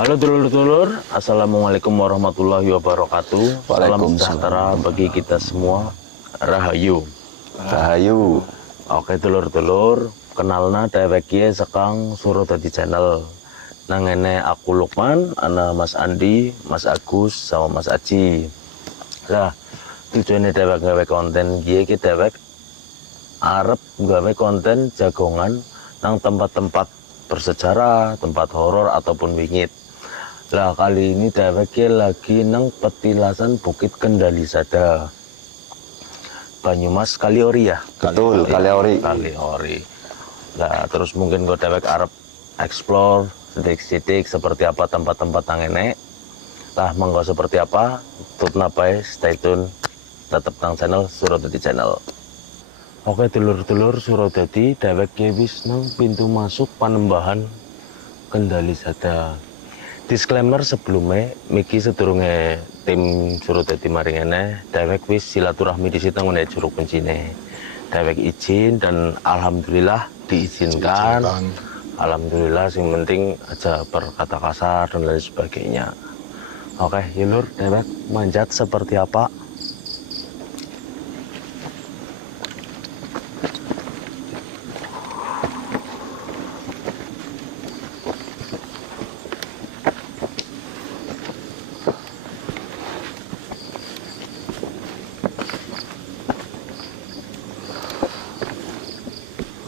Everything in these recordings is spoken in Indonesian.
Halo dulur-dulur, Assalamualaikum warahmatullahi wabarakatuh. Salam sejahtera bagi kita semua. Rahayu. Rahayu. Oke dulur-dulur, kenalna dewek ye sekang suruh dadi channel. Nangene aku Lukman, ana Mas Andi, Mas Agus, sama Mas Aji. Lah, tujuannya dewek gawe konten gie ki dewek arep gawe konten jagongan nang tempat-tempat bersejarah, tempat horor ataupun wingit. Lah kali ini dewek lagi nang petilasan Bukit Kendali Sada, Banyumas Kaliori ya. Betul, Kaliori. Kaliori. Lah terus mungkin gue dewek arep explore sedikit-sedikit seperti apa tempat-tempat yang enek. Lah monggo seperti apa? Tut napai, stay tune. Tetap nang channel Surodadi Channel. Oke dulur-dulur, Surodadi dewek wis nang pintu masuk Panembahan Kendali Sada. Disclaimer sebelumnya, Miki sedurunge tim Surodadi maringene, dewek wis silaturahmi di situ ngene Curug Kuncine. Dewek izin dan alhamdulillah diizinkan. Alhamdulillah sing penting aja berkata kasar dan lain sebagainya. Oke, Yulur, dewek manjat seperti apa?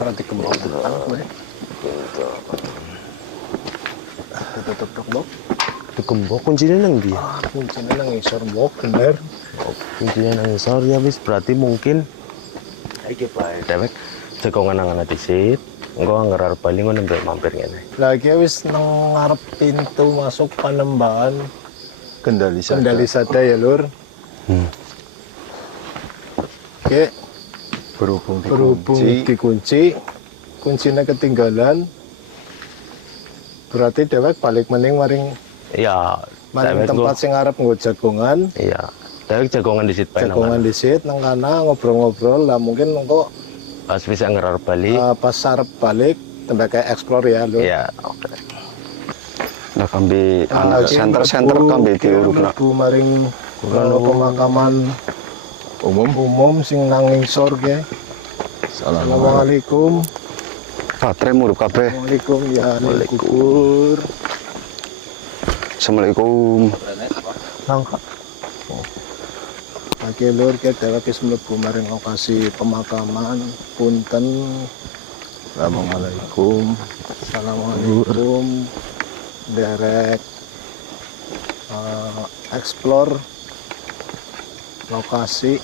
Nanti kembang tutup dok. Gembok kuncinya nang dia. Kuncinya nang isor mbok bener. Kuncinya nang isor ya wis berarti mungkin iki bae dewek jagongan nang ana disit. Engko ngerar bali ngono mbek mampir ngene. Lagi wis nang ngarep pintu masuk Panembahan Kendali Sada ya lur. Oke. Berhubung dikunci, kuncinya ketinggalan. Berarti dewek balik mending maring tempat sing arep nggo jagongan. Iya. Dewek jagongan disit pae nang. Jagongan disit nang kana ngobrol-ngobrol lah mungkin engko Pas bisa ngerar bali. pas arep balik tempat kayak explore ya lur. Iya, oke. Nah, kambi anak center kambi diurupna. Maring pemakaman umum sing nang ngisor ge. Assalamualaikum. Patre murup kabeh. Assalamualaikum ya kubur. Assalamualaikum. Langka. Oke lur, kita wis mlebu maring lokasi pemakaman. Punten. Assalamualaikum. Assalamualaikum. Derek explore lokasi.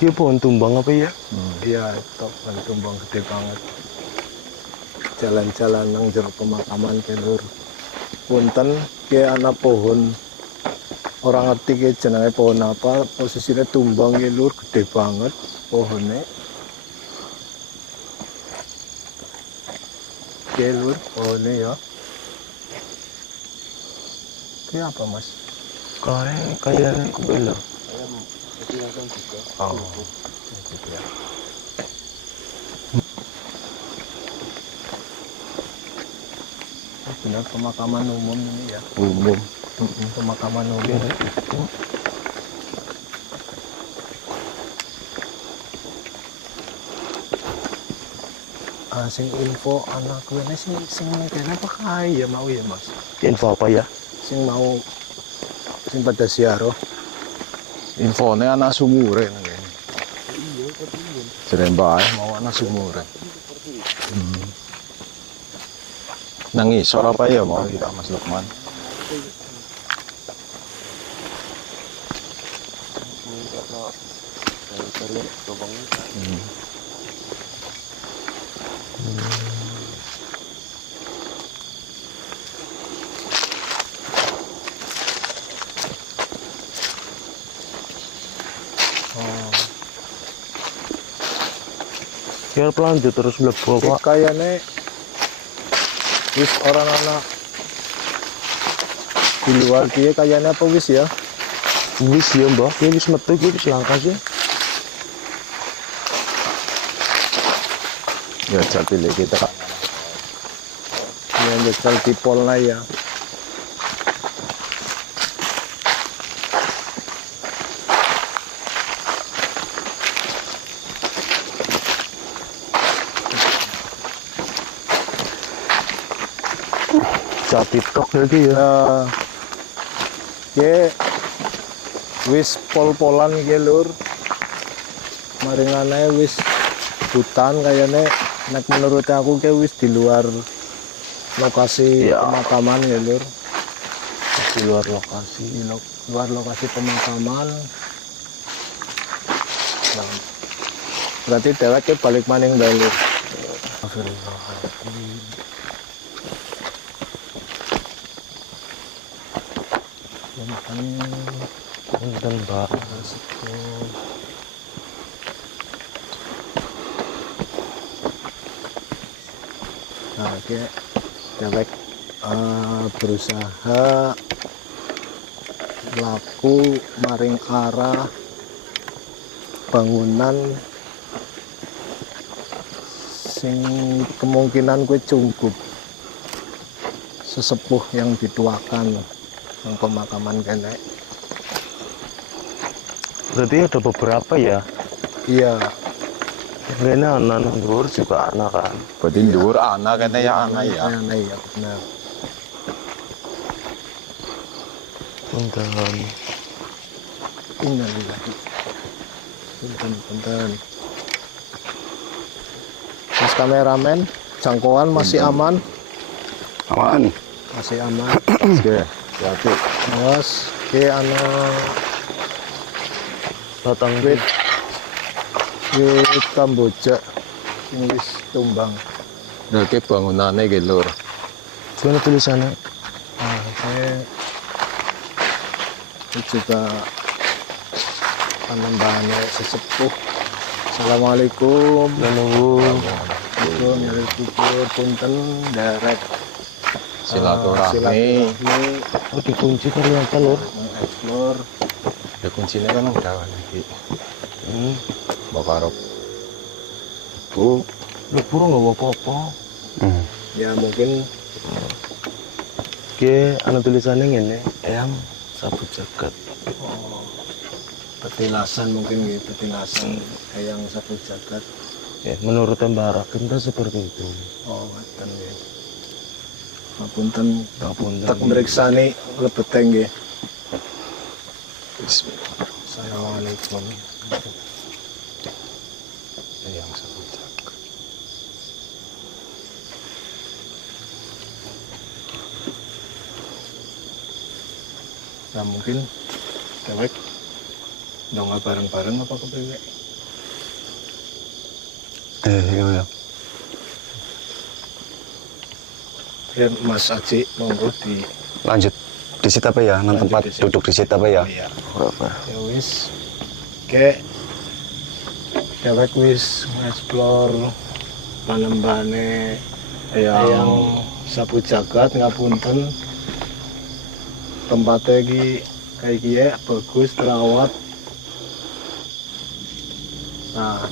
Iya pohon tumbang apa ya? Iya, itu pohon tumbang gede banget. Jalan-jalan nang jero pemakaman ke lur. Punten ke ana pohon. Orang ngerti ke jenenge pohon apa, posisinya tumbang ke lur, gede banget pohonnya. Ke lur, pohonnya ya. Ini apa mas? Kayak kubelo. Oh. Benar pemakaman umum ini ya. Umum. Pemakaman umum. Sing info anak gue ini sing kayaknya apa kaya mau ya mas? Info apa ya? Sing mau sing pada siaroh. Infone anak sumure nang kene. Jere mbae mau anak sumure. Nang isor apa ya mau kita Mas Lukman? Ya pelanjut terus mlebu Pak. Kayaknya wis orang anak di luar dia kayaknya apa wis ya? Wis ya Mbah, ya wis metu iki wis langkah sih. Ya jati kita Ya nyekel di Polna ya. Sapi tok lagi ya. Ke wis pol-polan iki lur. Maringane wis hutan kayaknya nek menurut aku ke wis di luar lokasi Ya. pemakaman ya lur. Di luar lokasi. Di luar lokasi pemakaman. Nah, berarti dheweke balik maning bae lur. Punten, Mbak. Nah, kayak dewek berusaha laku maring arah bangunan sing kemungkinan gue cungkup sesepuh yang dituakan yang pemakaman kene. Berarti ada beberapa ya. Iya, Ini anak dhuwur juga anak kan. Berarti dhuwur anak kene ya anak ya. aneh ya benar. Punten. Innalillahi. Punten. Mas kameramen, jangkauan masih aman? Aman. Masih aman. Oke, hati. Awas, ke anak Batang wit Kamboja sing wis tumbang. Nah, ke bangunane ki lur. Gimana tulisannya? Ini juga penambahannya sesepuh. Assalamualaikum. Waalaikumsalam. Dari kubur punten derek Silaturahmi. Oh, dikunci ternyata lur. mengeksplor. Ya kuncinya kan udah lagi. Mbak Karop. Bu, Lu pura nggak bawa apa-apa. Ya mungkin Oke, anak tulisannya ngene. Eyang sapu jagat. petilasan mungkin gitu, petilasan yang satu jagat. Ya, menurut Mbak Rakinta seperti itu. Oh, ngoten nggih. Ngapunten, Ngapunten. tak meriksani lebeteng nggih. bismillah. Assalamualaikum. Yang satu jagat. Nah mungkin dewek dong bareng-bareng apa kepriwe? Iya. Ya Mas Aji monggo di Lanjut di situ apa ya? Nang Lanjut tempat di situ. duduk di situ apa ya? iya. Berapa? Ya wis. Oke. Dewek wis ngeksplor panembane yang sapu jagat ngapunten. Tempatnya iki kayak gini bagus terawat. Nah,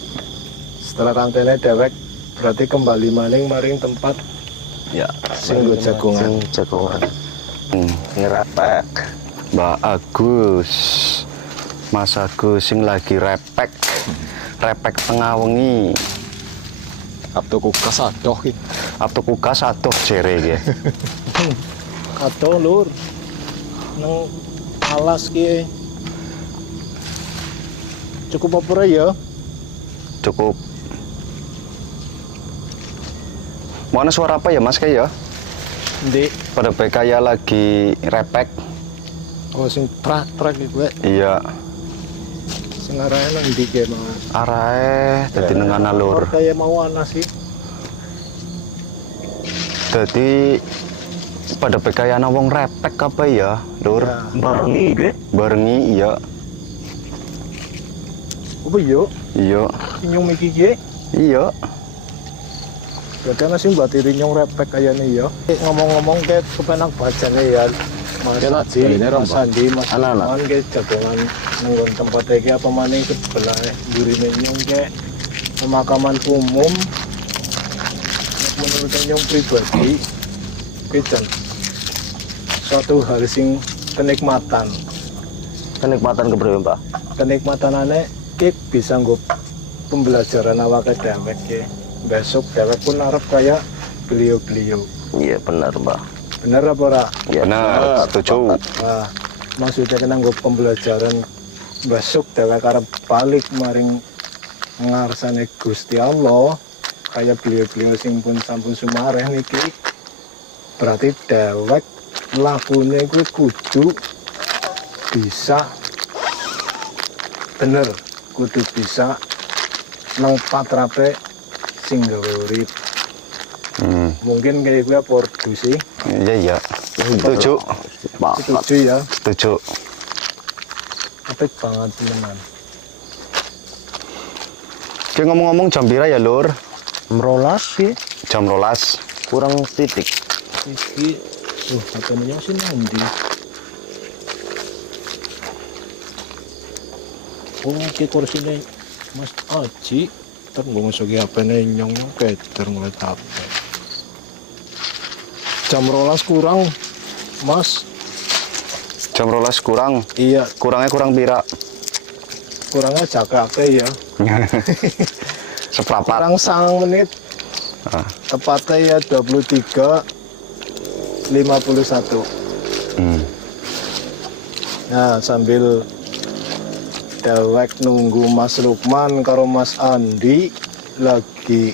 setelah kantene dewek berarti kembali maning maring tempat Ya, sing nggo jagongan. Sing jagongan. Ngerepek. Mbak Agus. Mas Agus sing lagi repek. Repek tengah wengi. Abtu kukas adoh ki. Abtu kukas adoh jere ki. Atau lur nang alas ki cukup apa ya? Cukup. Mana suara apa ya Mas kayak ya? Ndi Pada PKya lagi repek. oh sing trak-trak iki kowe Iya. sing arane nang ndi ki mau. Arahe dadi nengana lur. Kaya mau ana sih. Dadi pada PKya wong repek apa ya, lur? Ya. Barengi gue. Barengi iya. Apa yo? Iya. Nyung iki ki. Iya. Berarti ana sing batiri nyung repek kayane ya. Ngomong-ngomong ke kepenak bacane ya. Mas Aji, Mas Andi, Mas Anak-anak. Anan ke jagongan nanggon tempat iki apa maning sebelah burine nyung ke pemakaman umum. Menurut nyung pribadi kuwi jan suatu hal sing kenikmatan. Kenikmatan kepriwe, Pak? Kenikmatanane ki bisa nggo pembelajaran awake dhewe ki. Besok dhewe pun arep kaya beliau-beliau. Iya, benar, Pak. Bener apa ora? Iya, Benar, setuju. Wah, maksudnya kena nggo pembelajaran besok dhewe arep balik maring ngarsane Gusti Allah kaya beliau-beliau sing pun sampun sumareh niki. Berarti dewek lakune kuwi kudu bisa bener, kudu bisa nang patrape sing gawe urip. Mungkin kayak gue produksi Iya. Setuju. setuju ya, Setuju. apik banget teman. Ki ngomong-ngomong jam pira ya, Lur? Merolas sih, Jam 12. kurang titik. Iki katanya sih nanti. Oh, iki kursine Mas Aji, ntar gue masuki HP-ne nyong keder ngeliat HP. Jam 12 kurang, Mas. Jam 12 kurang. Iya, Kurangnya kurang pira? kurangnya jakake ya. Seprapat. Kurang 9 menit. Ah. Tepatnya ya 23.51. Nah, sambil dewek nunggu Mas Lukman karo Mas Andi lagi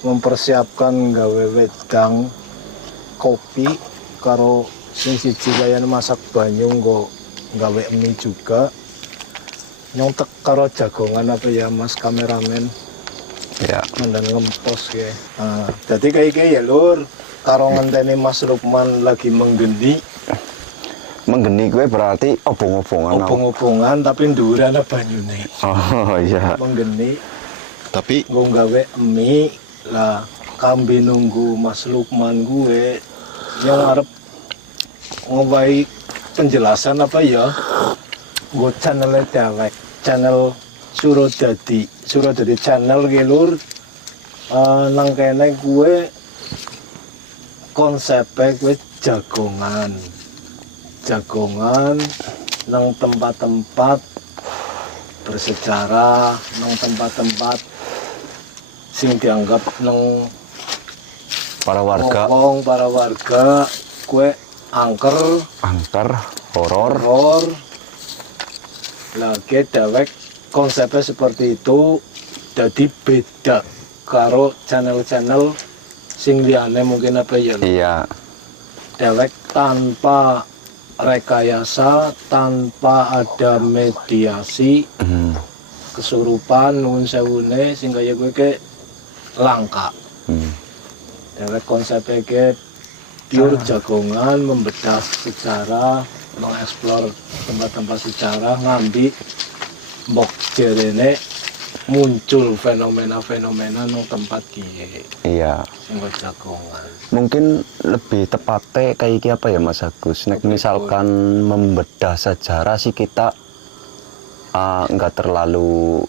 mempersiapkan gawe wedang kopi karo sing siji layan masak banyu nggo gawe mie juga. Nyontek karo jagongan apa ya Mas kameramen Ya. mandan ngempos ya. Nah, jadi kayak ya Lur, karo ngenteni Mas Lukman lagi menggeni, Menggeni gue berarti obong-obongan. obong-obongan tapi ndurane banyune. Oh iya. Menggeni Tapi nggo gawe mie lah kambi nunggu Mas Lukman gue yang arep ngowahi penjelasan apa ya gue channel dewek channel Surodadi channel ki Lur. Nang kene gue konsepnya gue jagongan nang tempat-tempat bersejarah, nang tempat-tempat sing dianggap nang para warga ngomong para warga kue angker angker horor. lagi dewek konsepnya seperti itu jadi beda karo channel-channel sing liyane mungkin apa ya Iya. dewek tanpa rekayasa, tanpa ada mediasi kesurupan nuwun sewune sing kaya gue ke langka. Dewek konsepnya ke pure jagongan, membedah sejarah, mengeksplor tempat-tempat sejarah, ngambil mbok jerene muncul fenomena-fenomena nang tempat kiye Iya. sing jagongan. Mungkin lebih tepatnya kayak iki apa ya Mas Agus? Nek misalkan membedah sejarah sih kita nggak terlalu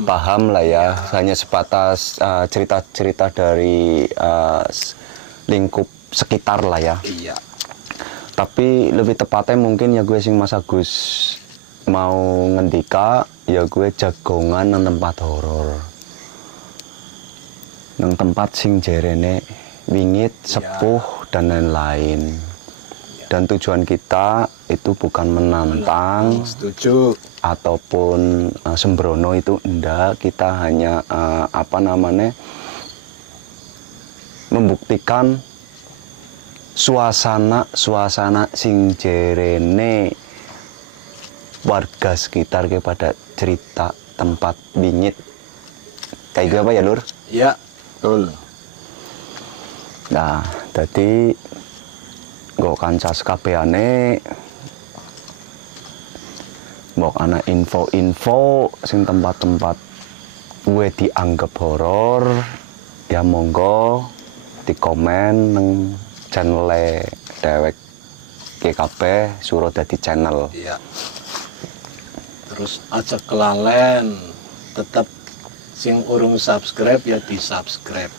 paham lah ya. Hanya sebatas cerita-cerita dari lingkup sekitar lah ya. Iya. Tapi lebih tepatnya mungkin ya gue sing Mas Agus mau ngendika ya gue jagongan nang tempat horor. Nang tempat sing jerene wingit, sepuh dan lain-lain. Dan tujuan kita itu bukan menantang Setuju. ataupun sembrono, itu enggak. Kita hanya membuktikan suasana sing jerene warga sekitar kepada cerita tempat bingit kayak gitu apa ya Lur? Ya, betul. Nah, jadi nggo kanca sekabehane mbok ana info-info sing tempat-tempat gue dianggap horor ya monggo di komen nang channel dewek GKP Surodadi channel. Iya. Terus aja kelalen, tetap sing urung subscribe ya di subscribe.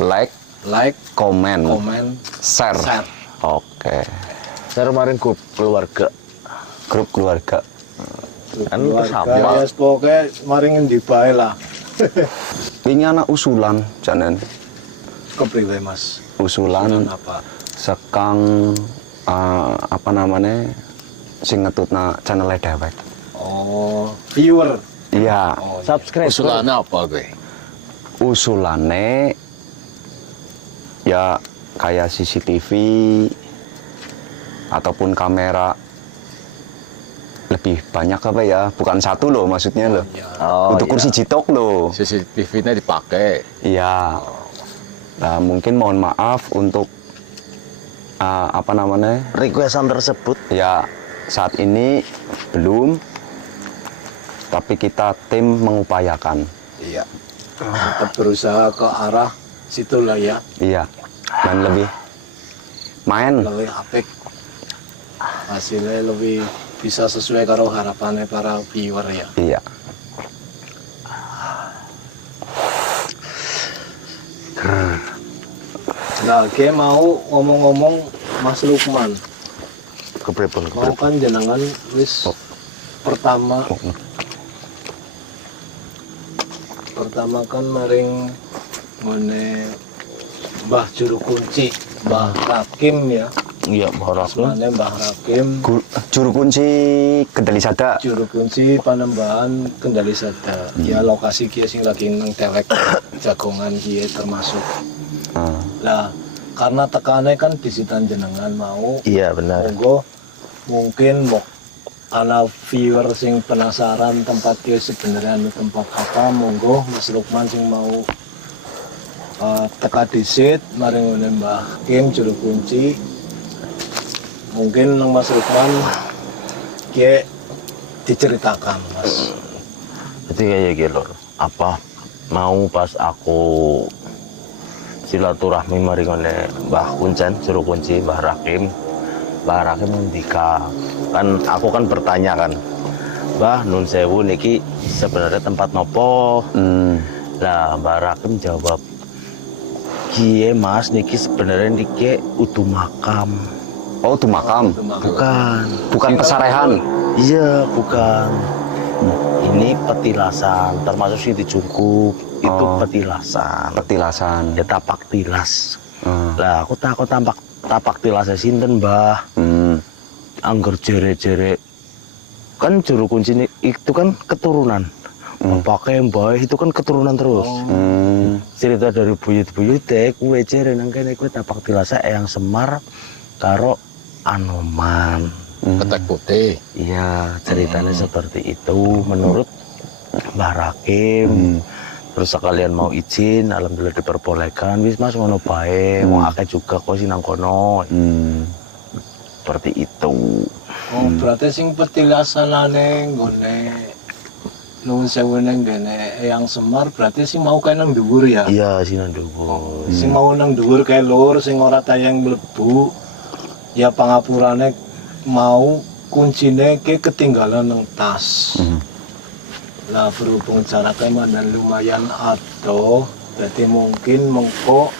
Like, like, komen, komen, share. share. Oke. Saya kemarin grup keluarga. Grup keluarga. Kan Keluarga sama. ya pokoknya mari ngendi bae lah. Ini anak usulan, janen. Kepriwe Mas? Usulan apa? sekang apa namanya sing ngetutna channel dewek. Oh, viewer. Iya, Oh, Subscribe. Usulannya apa gue? usulane ya kayak CCTV ataupun kamera lebih banyak apa ya, bukan satu loh maksudnya loh. Oh, Untuk kursi iya. jitok loh. CCTV-nya dipakai. Iya. Nah, mungkin mohon maaf untuk apa namanya? Requestan tersebut. Ya, saat ini belum, tapi kita tim mengupayakan. Iya. Tetap berusaha ke arah situ lah ya. Iya. Dan lebih main. Lebih apik. Hasilnya lebih bisa sesuai karo harapannya para viewer ya. Iya. Nah, oke mau ngomong-ngomong Mas Lukman, Kepripun. mau kan jenengan wis pertama kan maring ngene Mbah Juru Kunci, Mbah Rakim ya. Iya, Barak. Asmane Mbah Rakim, Juru kunci Kendali Sada. Juru Kunci Panembahan Kendali Sada. Ya lokasi kia sing lagi nang Dewek Jagongan kia termasuk. Ah, Lah, karena tekannya kan bisitan jenengan mau Iya, benar. monggo mungkin mau ana viewer sing penasaran tempat kia sebenarnya anu tempat apa, monggo Mas Lukman sing mau teka disit maring ngene Mbah Kim Juru Kunci. Mungkin nang Mas Lukman kia diceritakan Mas. Jadi kayak gitu lor. Apa mau pas aku silaturahmi mari ngene Mbah Kuncen Juru Kunci Mbah Rakim ngendika kan aku kan bertanya kan Mbah Nun Sewu niki sebenarnya tempat nopo. Lah Mbah Rakim jawab kie Mas niki sebenarnya niki utuh makam. oh, itu makam. Bukan pesarehan. Iya bukan. Ini petilasan termasuk sih dijungkup itu Oh. petilasan. Petilasan. Ya tapak tilas. Ah, Lah aku takut tapak tilasnya sinten Mbah. Angger jere-jere kan Juru Kunci ini itu kan keturunan. Pakai Mbah itu kan keturunan terus. Cerita dari buyut-buyut kue jere nang kene kue tapak tilasnya Eyang Semar karo Anoman. Ketek putih. Iya, ceritanya seperti itu menurut Mbah Rakim. Terus sekalian mau izin, alhamdulillah diperbolehkan. Wis Mas ngono bae, wong akeh juga kok sinang kono. Seperti itu. Oh, berarti sing petilasanane nggone Nuwun Sewu nang ngene Eyang Semar berarti sing mau kae nang dhuwur ya. Iya, sinan dhuwur. Sing mau nang dhuwur kae lur sing ora tayang mlebu ya pangapurane mau kuncine ke ketinggalan nang tas. Lah berhubung jaraknya mana lumayan adoh, jadi mungkin mengko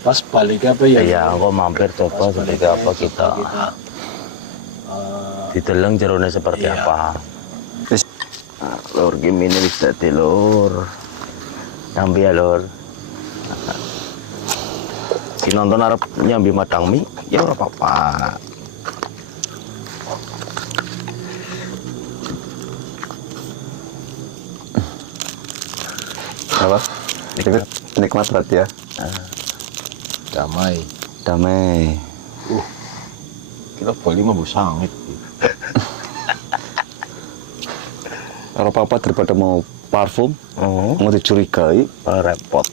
pas balik apa ya? Iya, aku mampir coba seperti apa kita. Dideleng jerone seperti Iya. apa. Nah, lur game ini wis dadi lur. Nyambi ya lur. Si nonton arep nyambi madang mie, ya ora apa-apa. apa? Nikmat banget ya. Damai. Damai. Kita beli mah sangit. Kalau apa daripada mau parfum, mau dicurigai, Repot.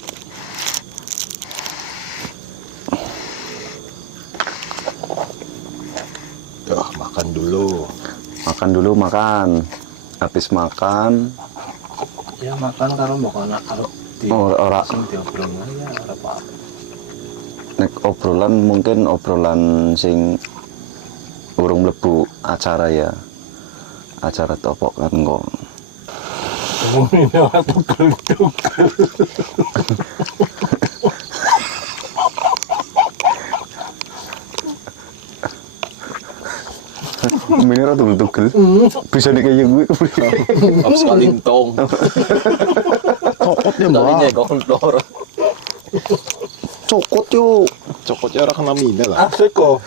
Tuh, makan dulu. makan dulu makan. Habis makan, Ya makan karo mbok anak karo di ora sing diobrol ya ora apa. nek obrolan mungkin obrolan sing urung mlebu acara ya. Acara topok kan kok. Ini ora tugel-tugel. ini ora tugel-tugel. Bisa nih kayak gue kepriye. Abis kalintong. Cokot ya, Kalinya Mbak. gondor. Cokot yo. Cokotnya orang kena mina lah. Asik kok.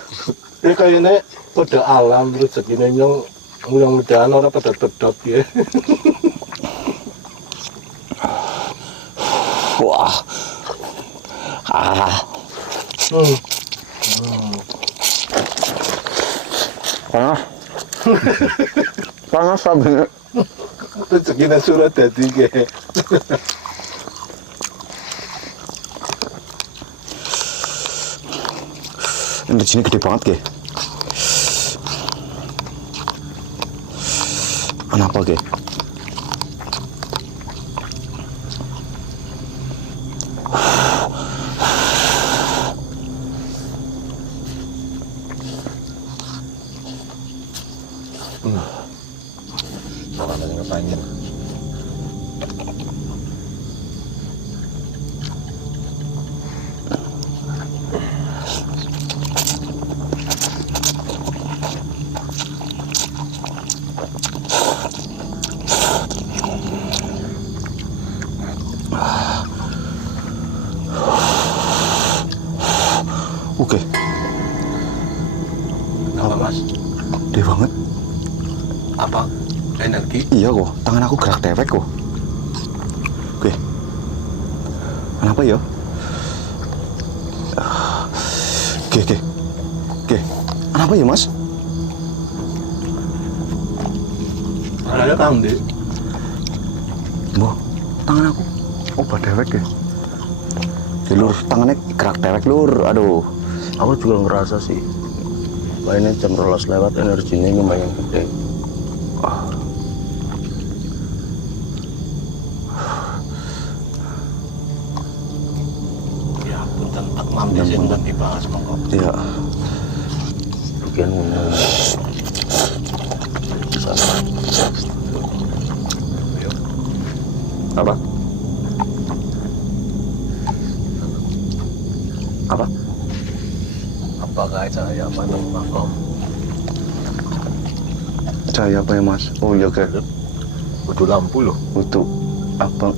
Ini kayaknya pada alam rezekinya yang mudah-mudahan orang pada pedot ya. Wah. Ah. Panas. Panas sabene. Rezekinya surat dadi kayak. Ini di sini gede banget, Ge. Kenapa, Ge? Salah tadi ngepainin. Oke, Apa mas? gede banget. Apa? Energi? Iya kok, tangan aku gerak dewek kok. Oke. Kenapa ya? Oke, oke. Oke. Kenapa ya, Mas? Ada kang deh. Mbah, tangan aku obat dewek ya. Oke, Lur, tangannya gerak dewek, Lur. Aduh. Aku juga ngerasa sih. Mainnya jam 12 lewat energinya lumayan gede. Ya punten Pak Mam di sini dan dibahas monggo. Iya. Bagian ngomong. Apa? Apa? Apakah saya pandang makom? Cahaya apa ya, Mas? Oh iya, oke. Kudu lampu loh. Untuk abang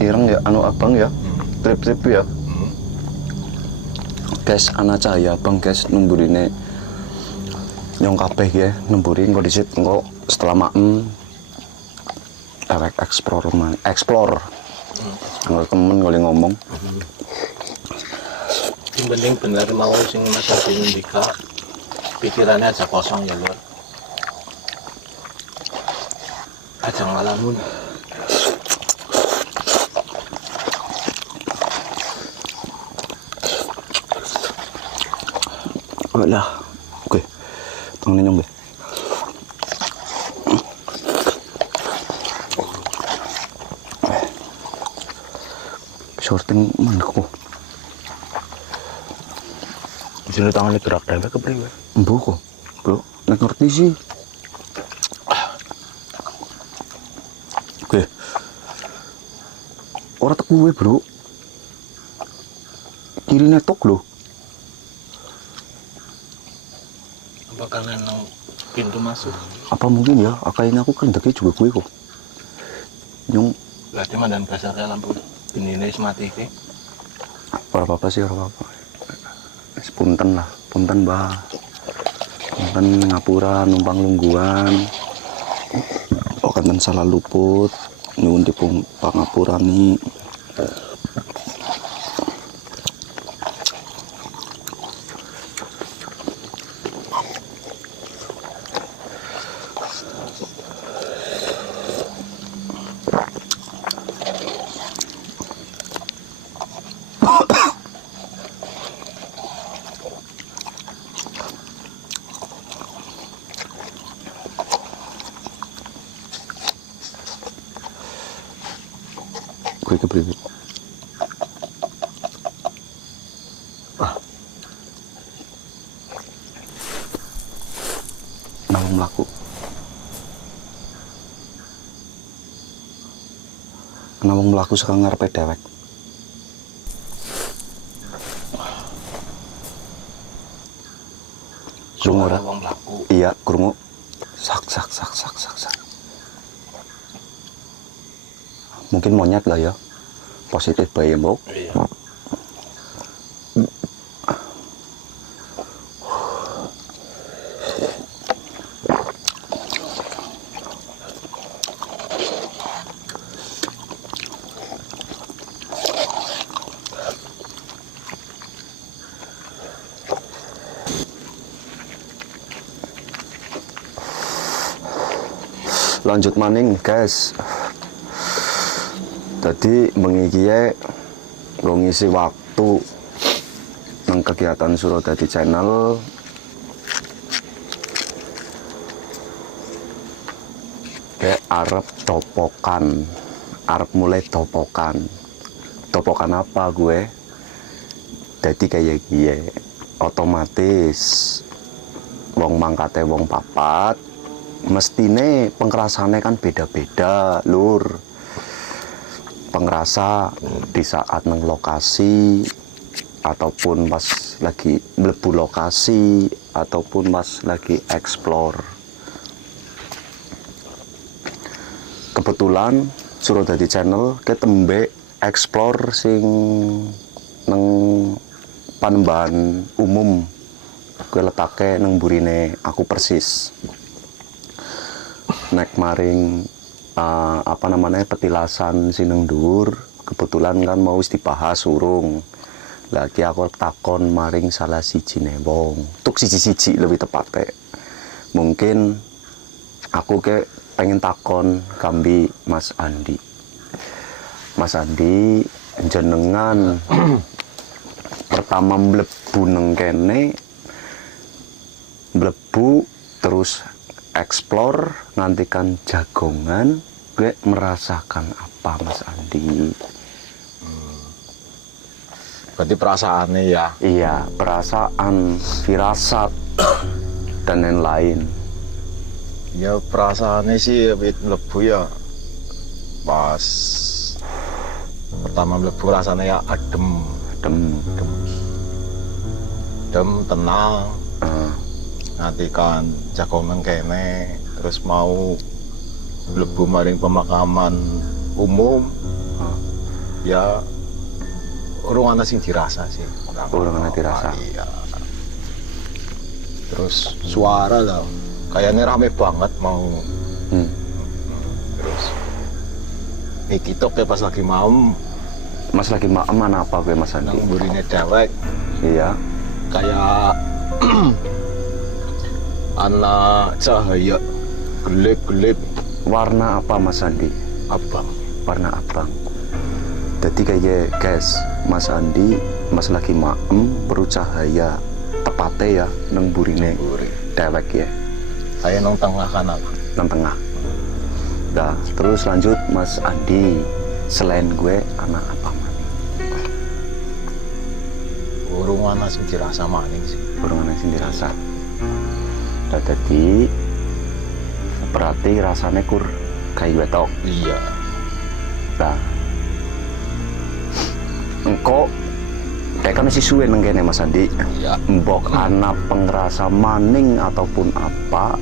ireng ya, anu abang ya. Trip-trip ya. Guys, anak cahaya abang guys numburine nyong kabeh ya, nemburi engko disit engko setelah maem dewek explore man. Explore. Engko temen ngoli ngomong. Yang penting bener mau sing masa Indika pikirannya aja kosong ya lur. Aja ngalamun. Lah. Oke. Tangan nyong be. Shorting mana kok? Di sini tangannya gerak dewek kepriwe? Mbok kok. Bro, nek ngerti sih. Oke. Ora tekuwe, Bro. Kiri netok lho. Apakah nang pintu masuk? Apa mungkin ya? Kayaknya aku kendaki juga gue kok. Nyong, Berarti mandan basarnya lampu ini mati iki. ora apa-apa sih, ora apa-apa. Wis punten lah, punten, Mbah. Punten ngapura numpang lungguhan. Oh, kanten salah luput. Nyuwun dipun pangapurani. Gue kepriwe? Nawang mlaku. Nawang mlaku saka ngarepe dewek. Krungu ora? Wong laku. Iya, krungu. Sak. Mungkin monyet lah ya. Positif bayi mbok. Iya. Lanjut maning guys. Tadi mengikie ngisi waktu nang kegiatan Surodadi channel. Kayak arep topokan, arep mulai topokan. Topokan apa gue? Jadi kayak gie, otomatis wong mangkate wong papat, mestine pengrasane kan beda-beda, lur. Pengrasa di saat nang lokasi ataupun pas lagi mlebu lokasi ataupun pas lagi explore. Kebetulan Surodadi channel ketembe explore sing nang Panembahan umum gue letake nang burine aku persis. Nek maring petilasan sineng dhuwur, kebetulan kan mau dibahas urung. Lagi aku takon maring salah sijine wong. Tuk siji-siji lebih tepatnya. Mungkin aku ke pengen takon kambi Mas Andi. Mas Andi jenengan pertama mlebu neng kene, mlebu terus explore ngantikan jagongan, gue merasakan apa Mas Andi? Berarti perasaannya ya. Iya, perasaan, firasat dan lain-lain. Ya perasaannya sih mlebu ya. Pas pertama mlebu rasanya ya adem, tenang. Ngantikan jagongan kene, terus mau mlebu maring pemakaman umum. Ya urung ana sing dirasa sih. Urung ana dirasa. Iya. Terus suara lah, kayaknya rame banget mau. Terus iki tok ya pas lagi maem. Mas lagi mana apa gue Mas Andi? Nang burine dewek. Iya. Kayak anak cahaya gelap-gelap. Warna apa Mas Andi? Abang. Warna abang. Jadi kayak guys, Mas Andi, Mas lagi maem bercahaya tepatnya ya nang burine dewek ya. Kayak nang tengah kanan. Nang tengah. Nah, terus lanjut Mas Andi, selain gue anak apa maning? Urung ana sing dirasa maning sih. Urung ana sing dirasa. Nah, jadi berarti rasanya kur kayak wetok. Iya. Nah, engkau kayak kan masih suwe nang kene Mas Andi. Iya. Mbok anak pengrasa maning ataupun apa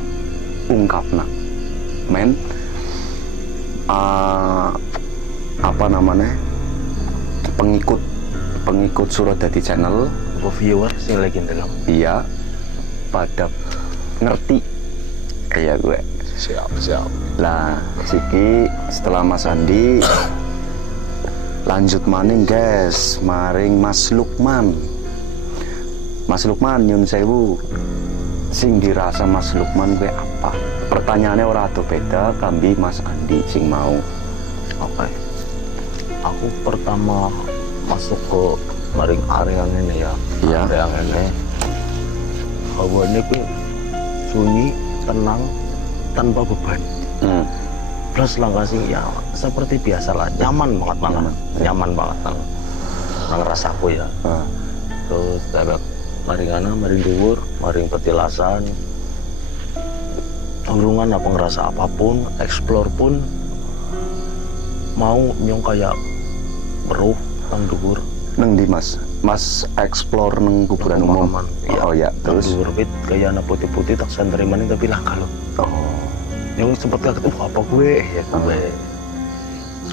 ungkapna. Men apa namanya? Pengikut Surodadi channel, Viewer sing lagi dalam. iya pada ngerti kayak gue. Siap. Lah, siki setelah Mas Andi lanjut maning guys, maring Mas Lukman. Mas Lukman nyun sewu. Sing dirasa Mas Lukman gue apa? Pertanyaannya ora ado beda kambi Mas Andi sing mau. Oke. Aku pertama masuk ke maring area ini ya. Iya. Area ini. Hawane ku sunyi, tenang, tanpa beban. Plus langkah sing ya seperti biasa lah, nyaman banget malah. Nyaman banget nang rasaku ya. Terus dapat maring dhuwur, maring petilasan. Urungan apa ngerasa apapun, explore pun mau nyong kayak beruh nang dhuwur Neng di Mas explore neng kuburan umum. Pemakaman. Iya. Oh ya, Terus terus. berbit kayak anak putih-putih tak santri maning tapi langka loh. Oh. Yang sempat kaget, apa gue ya gue.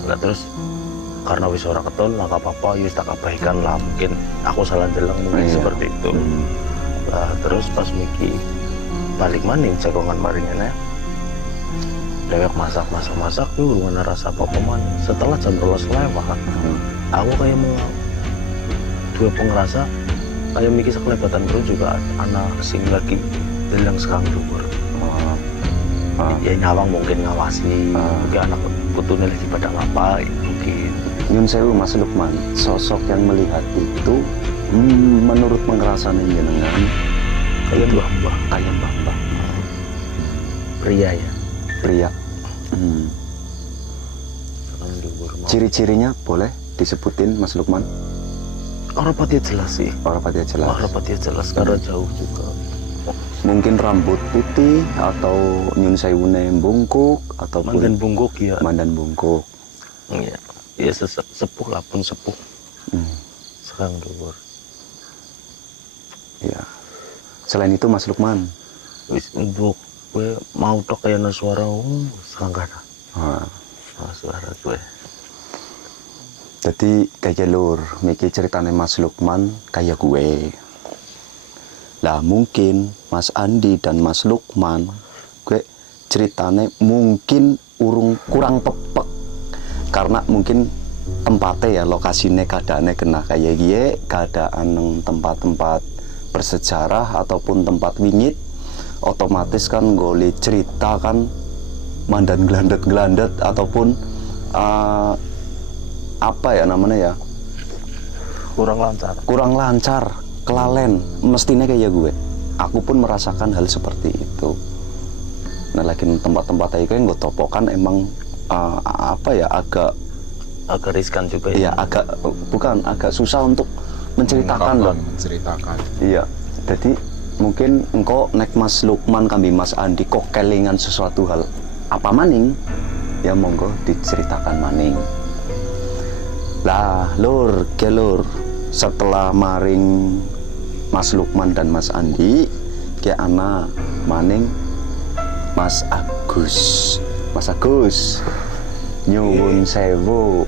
Enggak, terus karena wis ora keton lah apa-apa ya tak abaikan lah, mungkin aku salah deleng mungkin Iya. seperti itu. Lah terus pas Miki balik maning jagongan maringnya dewek masak tuh mana rasa apa man. Setelah jam 12 lewat aku kayak mau dua pengerasa kayak Miki sekelebatan bro juga anak sing lagi deleng sekarang dhuwur. Ya nyawang mungkin ngawasi mungkin anak kutune lagi pada ngapain mungkin. Nyun sewu Mas Lukman, sosok yang melihat itu menurut pengerasaan jenengan Kayak mbah-mbah, pria ya. pria. Sekarang dhuwur mau. Ciri-cirinya boleh disebutin Mas Lukman? Orang pati jelas sih. Orang pada jelas. Orang pati jelas karena jauh juga. Mungkin rambut putih atau nyun sewune bungkuk ataupun Mandan bungkuk ya. mandan bungkuk. Iya. Ya sepuh lah pun sepuh. Sekarang dhuwur. Ya. Selain itu Mas Lukman. Wis untuk gue mau tok kayak suara sekarang kada. Suara gue. Jadi kayak lur, Miki ceritanya Mas Lukman kayak gue. Lah mungkin Mas Andi dan Mas Lukman, gue ceritanya mungkin kurang pepek. Karena mungkin tempatnya ya, lokasinya keadaannya kena kayak gie, keadaan nang tempat-tempat bersejarah ataupun tempat wingit, otomatis kan goli cerita kan mandan gelandet-gelandet ataupun apa ya namanya ya, kurang lancar, kelalen, mestinya kayak gue. Aku pun merasakan hal seperti itu. Nah lagi tempat-tempat aja yang gue topokan emang apa ya, agak riskan juga ya. iya agak susah untuk menceritakan loh. Menceritakan. Iya, jadi mungkin engkau nek Mas Lukman kami Mas Andi kok kelingan sesuatu hal apa maning, ya monggo diceritakan maning. Lah lur, setelah maring Mas Lukman dan Mas Andi, ke ana maning Mas Agus. Mas Agus, nyuwun sewu.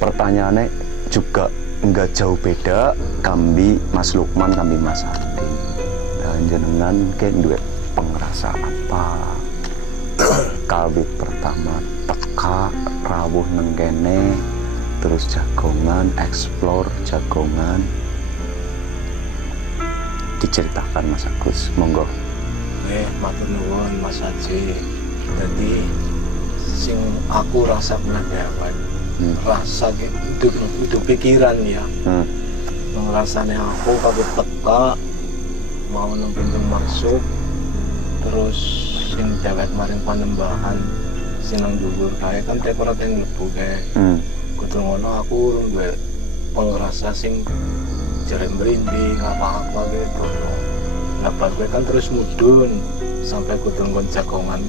Pertanyaannya juga enggak jauh beda kami Mas Lukman kami Mas Andi. Dan jenengan kayak duwe pengerasa apa? Kawit pertama teka rawuh neng kene, terus jagongan, explore jagongan. Diceritakan Mas Agus, monggo. Matur nuwun Mas Haji. Jadi sing aku rasa penadawan, rasa itu pikiran ya. Rasanya aku kabeh teka mau nang pintu masuk, terus sing dewek maring panembahan sing nang dhuwur kae kan tekor teng mlebu kae. Kudu ngono aku urung duwe pengrasa sing jare merinding apa-apa gitu. Nah, gue kan terus mudun sampai kudu nggon jagongan,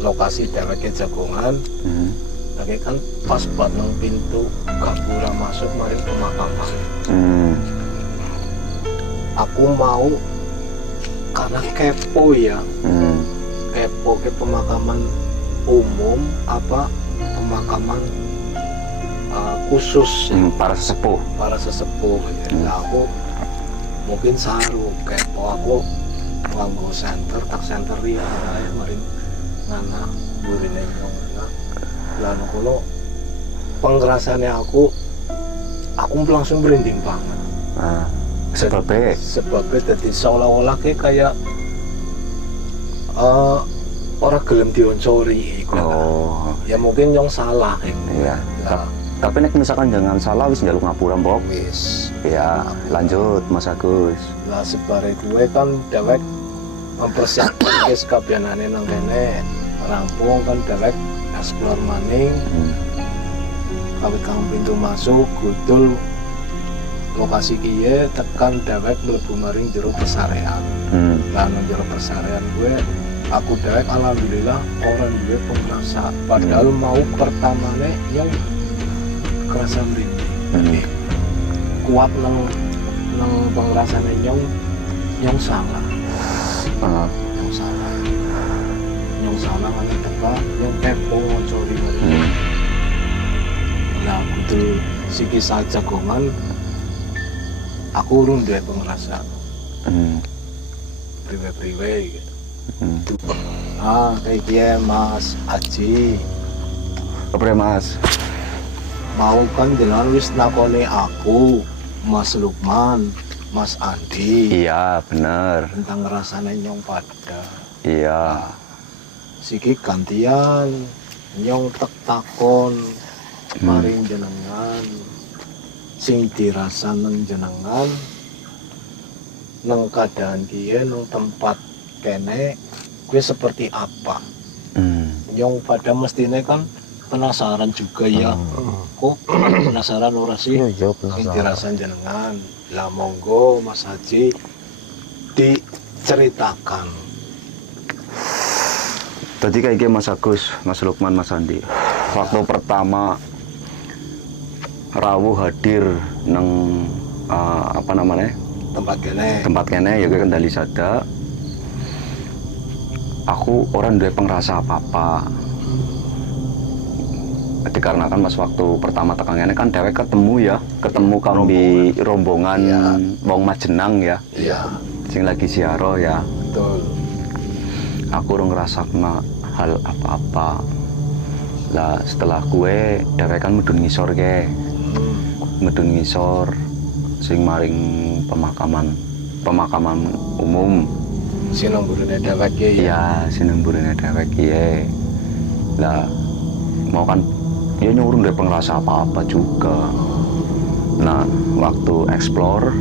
lokasi dheweke jagongan. Tapi kan pas buat nang pintu gapura masuk maring pemakaman. Aku mau karena kepo ya. Kepo ke pemakaman umum apa pemakaman khusus Para sesepuh. Nah, aku mungkin saru kepo aku nganggo senter tak senter ya maring ngana burine ngomong. Lah kulo pengrasane aku langsung merinding banget. Sebabnya jadi seolah-olah kayak orang gelem dioncori. Ya mungkin yang salah. Iya. Nah, Tapi nek misalkan jangan salah wis njaluk ngapura mbok. wis. Ya, lanjut Mas Agus. Lah sebare gue kan dewek mempersiapkan ke sekabianane nang kene. Rampung kan dewek explore maning. Kawit kang pintu masuk gudul lokasi kiye tekan dewek mlebu maring jero pesarean. Lah nang jero pesarean gue aku dewek alhamdulillah orang gue pengrasa. Padahal mau pertamane yang kerasa merinding. kuat nang pengrasane nyong salah. Nyong salah kan teka nyong tempo ngocori. Nah, untuk siki jagongan aku urung duwe pengrasa. Priwe-priwe gitu. Kayak dia Mas Aji. Apa ya, Mas? Mau kan jenengan wis nakoni aku, Mas Lukman, Mas Andi. Iya, bener. Tentang rasanya nyong pada. Iya. Siki gantian nyong tek takon maring jenengan sing dirasa nang jenengan nang keadaan kiye nang tempat kene gue seperti apa. Nyong pada mestine kan penasaran juga ya. Kok penasaran ora sih? Iya, Sing dirasain jenengan. Lah monggo Mas Haji diceritakan. Tadi kayak gini Mas Agus, Mas Lukman, Mas Andi. Waktu pertama rawuh hadir nang apa namanya? Tempat kene ya gue kendali sada. Aku orang duwe pengrasa apa-apa. Dikarenakan pas waktu pertama tekangannya kan dewek ketemu kang di rombongan wong Majenang ya. Iya. Sing lagi siaro ya. Betul. Aku urung ngrasakna hal apa-apa. Lah setelah gue dewek kan medun ngisor ge. Medun ngisor sing maring pemakaman umum. Sinamburine dewek ya. Iya, sinamburine dewek ya. Lah mau kan ya nyuruh dari pengrasa apa-apa juga. Nah, waktu explore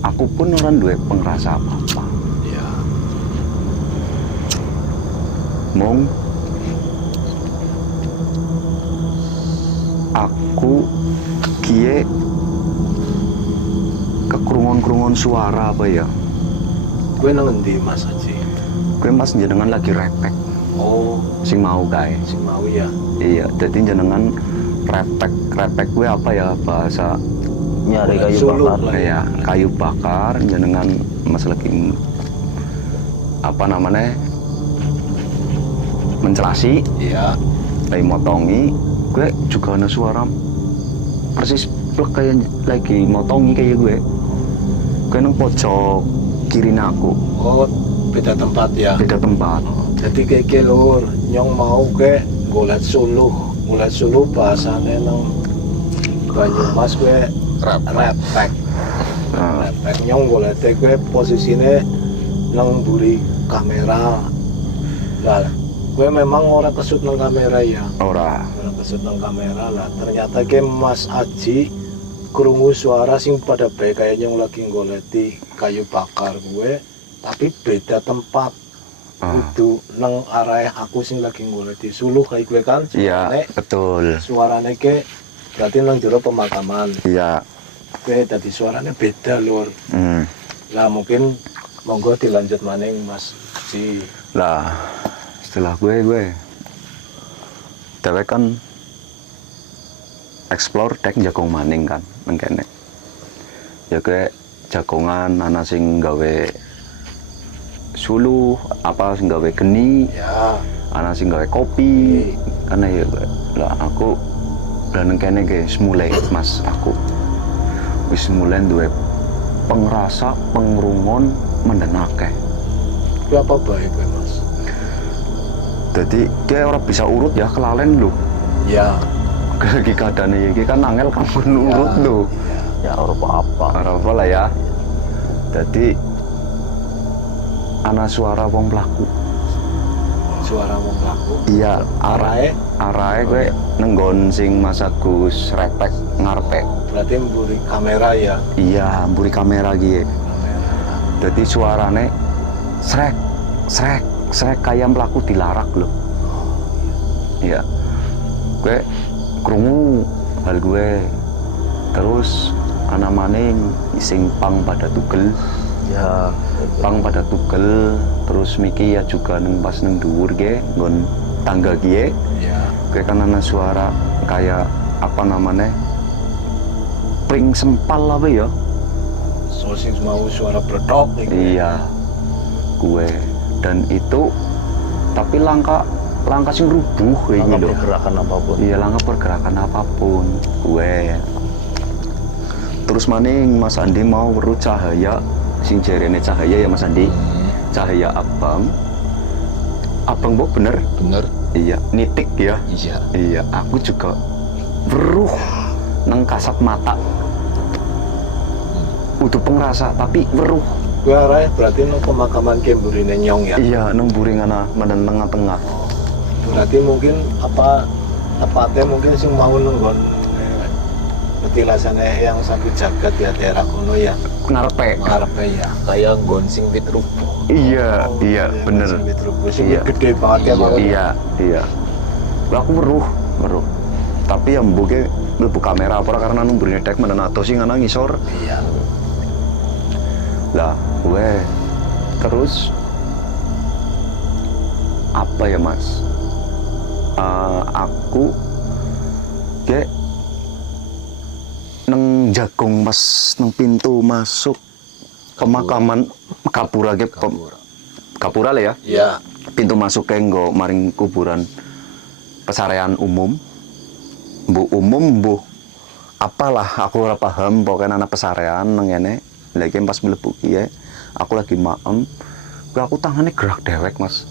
aku pun orang duwe pengrasa apa-apa. Iya. Mong aku kie kekrungon-krungon suara apa ya? Gue nang endi Mas Haji? Gue mas jenengan lagi repek. Oh, Sing mau kae. sing mau ya. Iya, jadi jenengan repek gue apa ya bahasa Nyari kayu Suluk bakar. lah. ya kayu bakar jenengan mas lagi apa namanya mencelasi Iya. lagi motongi gue juga ada suara persis plek kayak lagi motongi kayak gue nang pojok kiri aku Oh, beda tempat ya. beda tempat. Jadi kayak lur, nyong mau ke golet suluh bahasane nang Banyumas gue repek. Nah, Repek nyong golete gue posisine nang buri kamera. Lah, gue memang orang kesut nang kamera ya. ora Orang kesut nang kamera lah. Ternyata ke Mas Aji krungu suara sing pada baik kayak nyong lagi goleti kayu bakar gue, tapi beda tempat. Itu nang arah aku sing lagi goleti suluh kayak gue kan. iya betul Suarane ke berarti nang jero pemakaman. iya. Gue tadi suaranya beda lur. Lah mungkin monggo dilanjut maning Mas Aji. Lah setelah gue dewek kan explore dek jagong maning kan mengkene ya gue jagongan ana sing gawe suluh apa sing gawe geni Ya, ana sing gawe kopi karena ya lah aku dan kene ge mulai mas aku wis mulai duwe pengrasa pengrungon mendenake. gue apa baik gue Mas? Jadi dia orang bisa urut ya kelalen lu. Ya. Lagi keadaannya iki kan angel kamu urut lu. Ya ora apa-apa. Ora apa lah ya. Jadi ana suara wong pelaku. Suara wong laku. Iya, arahe gue nenggon sing Mas Agus repek ngarepe. Berarti mburi kamera ya. Iya, mburi kamera gitu. Kamera. Jadi suarane srek kayak pelaku dilarak loh. Iya. Gue krungu hal gue. Terus ana maning sing pang pada tugel. Ya, Pang pada tugel terus miki ya juga neng pas neng dhuwur ge nggon tangga gie Ya. gue kan ana suara kayak apa namanya spring sempal apa ya? So sing mau suara bledok iki. Iya, gue dan itu tapi langkah sing rubuh kayak Nggak gitu. pergerakan apapun. Iya, langkah pergerakan apapun gue. Terus maning Mas Andi mau weruh cahaya sing jarene cahaya ya Mas Andi. Cahaya abang. Abang bu bener? Bener. Iya, nitik ya. Iya. Iya, aku juga weruh nang kasat mata. Udah pengrasa tapi weruh. Gue arah berarti no pemakaman Kemburine Nyong ya. Iya, nang buringana menen tengah-tengah. Berarti mungkin apa tepatnya mungkin sing mau nunggon petilasane yang satu jagat ya daerah kono ya. Ngarepe. Ngarepe ya. Kayak gonsing pit rubuh. Iya, iya, bener. Sing Bitrubo sing Iya. gede banget ya mau. Iya, iya. Lah aku weruh. Tapi yang mbuke mlebu kamera apa ora karena nang burine dek menen atos sing ana ngisor. Iya. Lah, gue terus apa ya Mas? Aku kayak neng jagung pas neng pintu masuk pemakaman Kapura ke Kapura lah ya. Iya. Pintu masuk ke nggo maring kuburan pesarean umum. Umum apalah aku ora paham pokoknya anak pesarean nang ngene. Lagi pas mlebu kiye aku lagi maem. Aku tangannya gerak dewek Mas.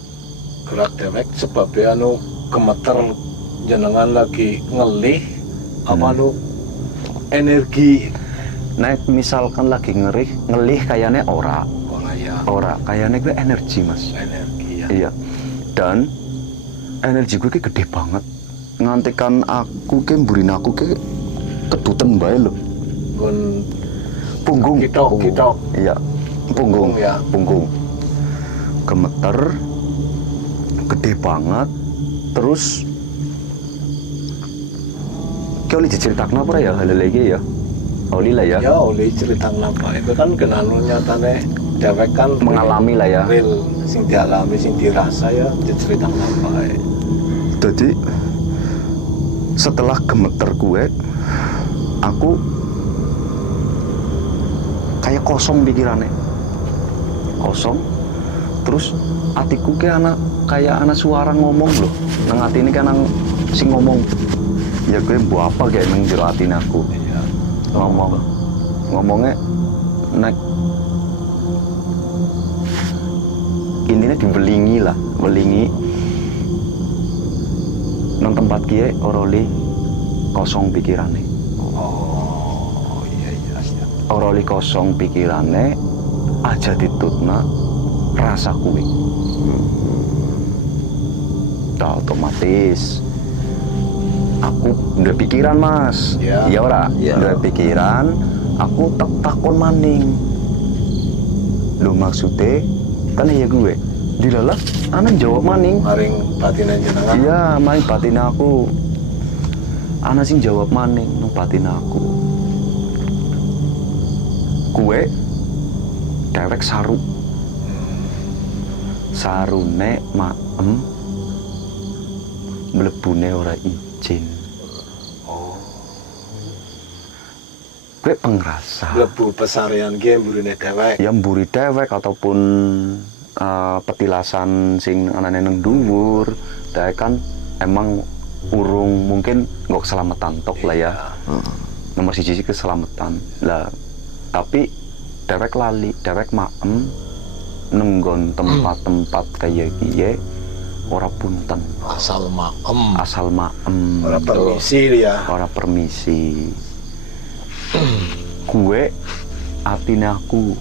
Gerak dewek sebabnya anu gemeter jenengan lagi ngelih apa anu energi Nek misalkan lagi ngelih kayaknya ora kayaknya gue energi Mas. energi ya. Iya. Dan energi gue kayak gede banget. Ngantikan aku ke mburin aku ke keduten bae lho. Gun Punggung. Kitok. Iya. Punggung. Ya. Punggung. Gemeter. Gede banget. Terus kau lihat ceritakan apa ya hal lagi ya? Oli lah ya. Ya oleh cerita kenapa itu kan kenanu nyatane dewek kan Mengalami lah ya. real sing dialami sing dirasa ya cerita kenapa ya. Jadi setelah gemeter gue, aku kayak kosong pikirannya, kosong. Terus hatiku kayak anak suara ngomong loh. Nang hati ini kan sing ngomong. Ya gue buat apa kayak nang jero hati aku. Iya. Ngomongnya naik. Intinya dibelingi lah, belingi. Nang tempat kie oroli kosong pikirannya. Oh iya siap. Oroli kosong pikirannya aja ditutna rasa kuwi. Dah otomatis aku udah pikiran Mas. Ya. Iya ora? Ya. Udah pikiran, aku takon maning. Lu maksudnya kan ya gue. Dilalah anak jawab maning. Maring batinan jenengan. Iya, main batin aku. Ana sing jawab maning nang batin aku. Kue dewek saru. Sarune maem. Mlebune ora izin. Kue pengrasa. Lebu pesarean game burine dewek. Ya mburi dewek ataupun petilasan sing anane nang dhuwur, dewek kan emang urung mungkin nggak keselamatan tok lah ya. Nomor siji sih keselamatan lah, tapi dewek lali, dewek maem nenggon tempat-tempat kayak giye ora punten, Asal maem. asal maem Ora permisi ya. ora permisi. Kue atine aku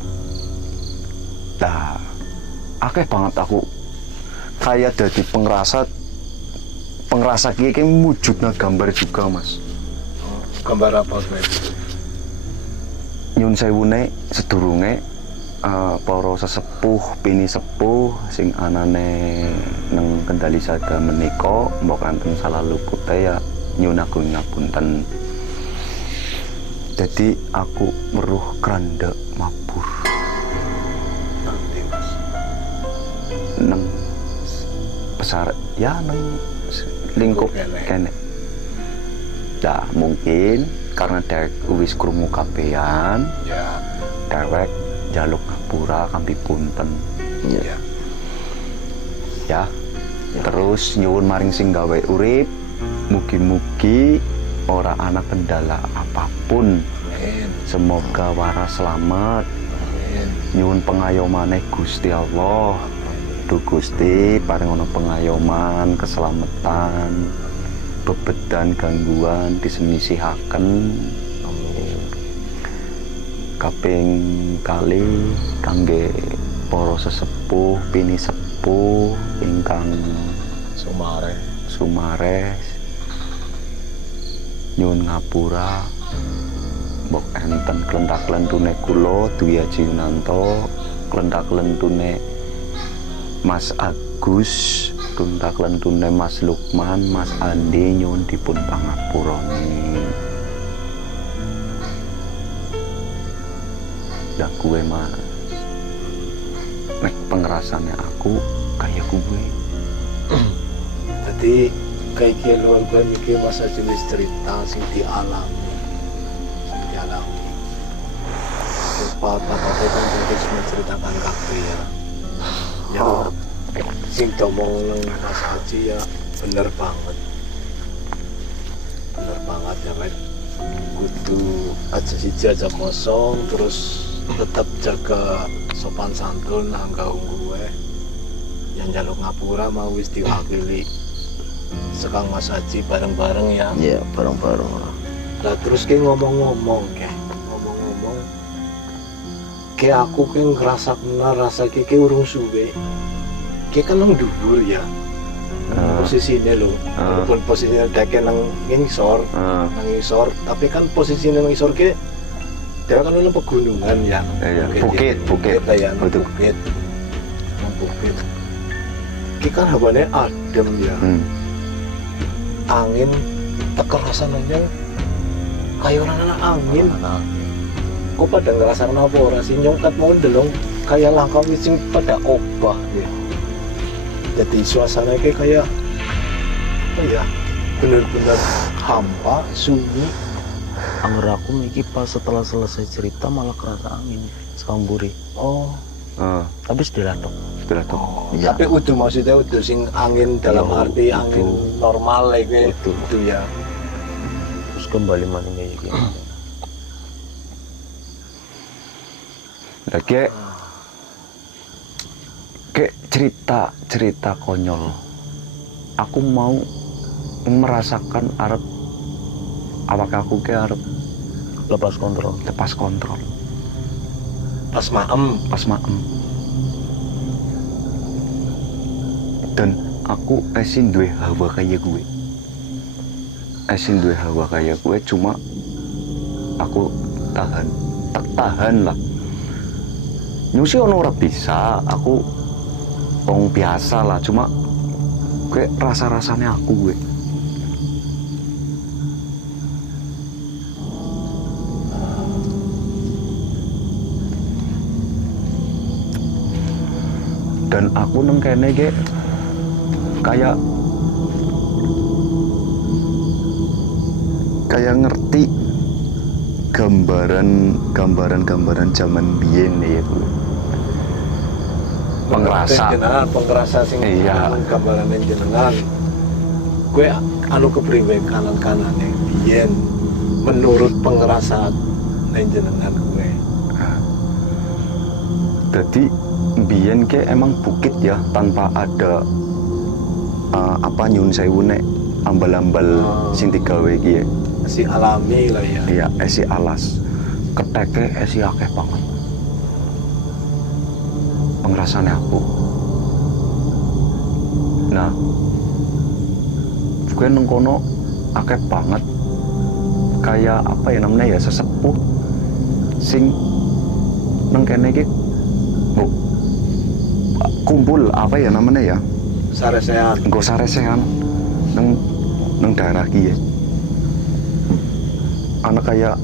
dah akeh banget aku kayak jadi pengrasa kayak wujudnya gambar juga Mas. Gambar apa gue? Nyun sewune sedurunge para sesepuh pini sepuh sing anane neng Kendali Sada menika mbok kanten salah lupute ya nyun agung ngapunten. Jadi aku meruh keranda mabur Nanti Mas. neng besar ya neng lingkup Lingkup kene. kene. Dah mungkin karena dewek wis krungu kabehan, Ya. dewek jaluk ngapura kampi punten. Ya. Ya. Terus nyuwun maring sing gawe urip, mugi-mugi ora ana kendala apapun. Amin. Semoga waras selamat. Amin. Nyuwun pengayomane Gusti Allah. Duh Gusti paring ana pengayoman, keselamatan, bebedan gangguan disenisihaken. Amin. Kaping kali kangge para sesepuh, pini sepuh ingkang sumares nyuwun ngapura mbok enten klenthak-klentune kula Dwi Haji Yunanto, klenthak-klentune Mas Agus, klenthak-klentune Mas Lukman, Mas Andi nyuwun dipun pangapurani. Dan gue mah nek pengerasane aku kayak gue. Jadi kayak luar gue mikir masa jenis cerita sing dialami. Bapak kan terus menceritakan kabeh ya. Ya, sing domong nang Mas Haji ya bener banget. Bener banget ya, Pak. Kudu aja siji aja kosong terus tetap jaga sopan santun angga gue. Yang jaluk ngapura mau wis diwakili sekang Mas Haji bareng-bareng ya. Iya, bareng-bareng. Lah terus ki ngomong-ngomong kayak aku ki ngerasa ki urung suwe. Ki kan nang dhuwur ya. Posisinya lho, walaupun posisinya deke nang ngisor, tapi kan posisinya nang ngisor ki dia kan nang pegunungan ya. Iya, bukit ya, betul. Bukit. Ki kan hawane adem ya. Angin tekan rasanya kayak orang anak angin. Kok pada ngerasakan apa ora sih nyongkat mau ndelong kayak langkah sing pada obah ya. Jadi suasana kayak apa ya? Bener-bener hampa, sunyi. Angger aku iki pas setelah selesai cerita malah kerasa angin samburi. Oh, Tapi sudah latok. Iya. tapi udah maksudnya udah sing angin dalam Iya, arti angin normal kayak Udah. itu ya. Terus kembali maning kayak gini. Lah kayak cerita konyol. Aku mau merasakan arep awak aku ke arep Lepas kontrol. lepas kontrol Pas maem, pas maem. Dan aku esin duwe hawa kayak gue. Cuma aku tahan lah. Nyusi ono ora bisa, aku wong biasa lah, cuma kayak rasa-rasanya aku gue. Dan aku neng kene ge kayak ngerti gambaran zaman biyen ya gue. pengerasa sing Iya. gambaran jenengan. Gue anu kepriwe kanan biyen menurut pengerasa jenengan gue. Jadi biyen ke emang bukit ya tanpa ada nyun sewu nek ambal-ambal sing digawe iki ya. Si alami lah ya. Iya, esi alas. Keteke esi akeh banget. Pengrasane aku. Nah, gue neng kono akeh banget kayak apa ya namanya ya sesepuh sing neng kene iki kumpul apa ya namanya ya Saresean. engko saresean neng daerah ki ya. Anak kayak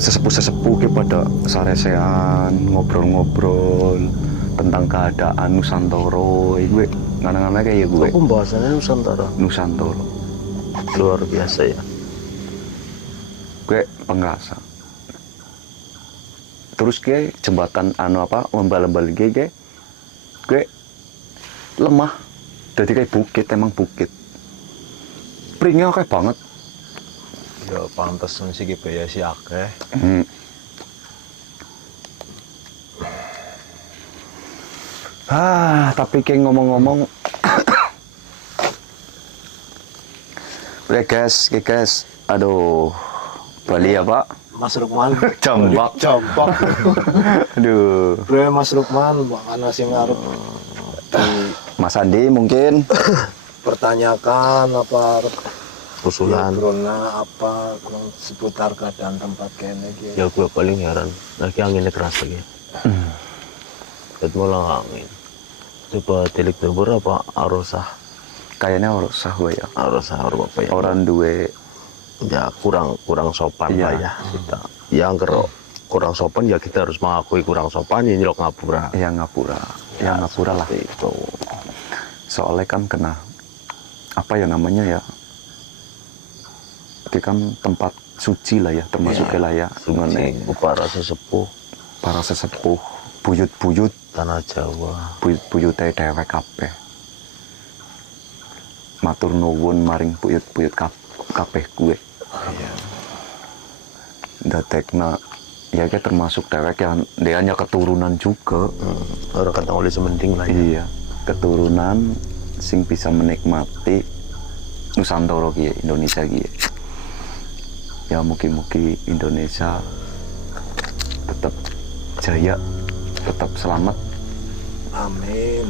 sesepuh-sesepuh ke pada saresean ngobrol-ngobrol tentang keadaan Nusantara. Gue ngana-ngana kayak gue Pembahasannya Nusantara Nusantara. luar biasa ya. gue pengrasa. Terus gue jembatan lembal-lembal gue lemah. Jadi kayak bukit, emang bukit. Pringnya kayak banget. Ya pantes sih ki biaya si akeh. Tapi kayak ngomong-ngomong Oke guys, aduh, Bali ya Pak? Mas Lukman. Jambak. Jambak. Aduh, Bro, Mas Lukman, makanya sih ngarep Mas Andi mungkin pertanyakan apa usulan. Brona apa seputar keadaan tempat kene gitu. Ya gue paling heran, lagi anginnya keras lagi. Mulai angin. Coba tilik berbur apa arusah? kayaknya harus sah gue ya. Arusah harus apa ya? Orang duwe Ya kurang sopan Iya. lah ya kita. Yang kurang sopan ya kita harus mengakui kurang sopan ya nyelok ngapura. yang ngapura, yang ngapura lah. Itu. Soalnya kan kena apa ya namanya ya? Itu kan tempat suci lah ya, termasuk lah ya. Mengenai Para sesepuh para sesepuh, buyut-buyut, tanah Jawa. buyut-buyut dewek kabeh. Matur nuwun maring buyut-buyut kabeh gue. Datekna ya kayak termasuk dewek yang dia hanya keturunan juga. Orang kata oleh semending lah ya. Iya, keturunan sing bisa menikmati Nusantara kie, Indonesia kie. Ya mugi-mugi Indonesia tetap jaya, tetap selamat. Amin.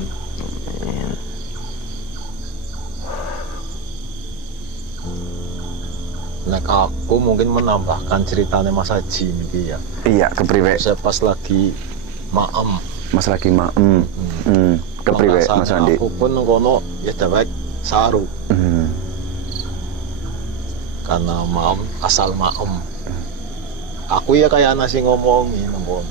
Nek aku mungkin menambahkan ceritanya Mas Haji ini ya. Iya, kepriwe. Saya pas lagi maem. Mas lagi kepriwe Mas Andi. Aku pun kono ya dewek saru. Karena maem asal maem. Aku ya kayak nasi ngomongin ngomong.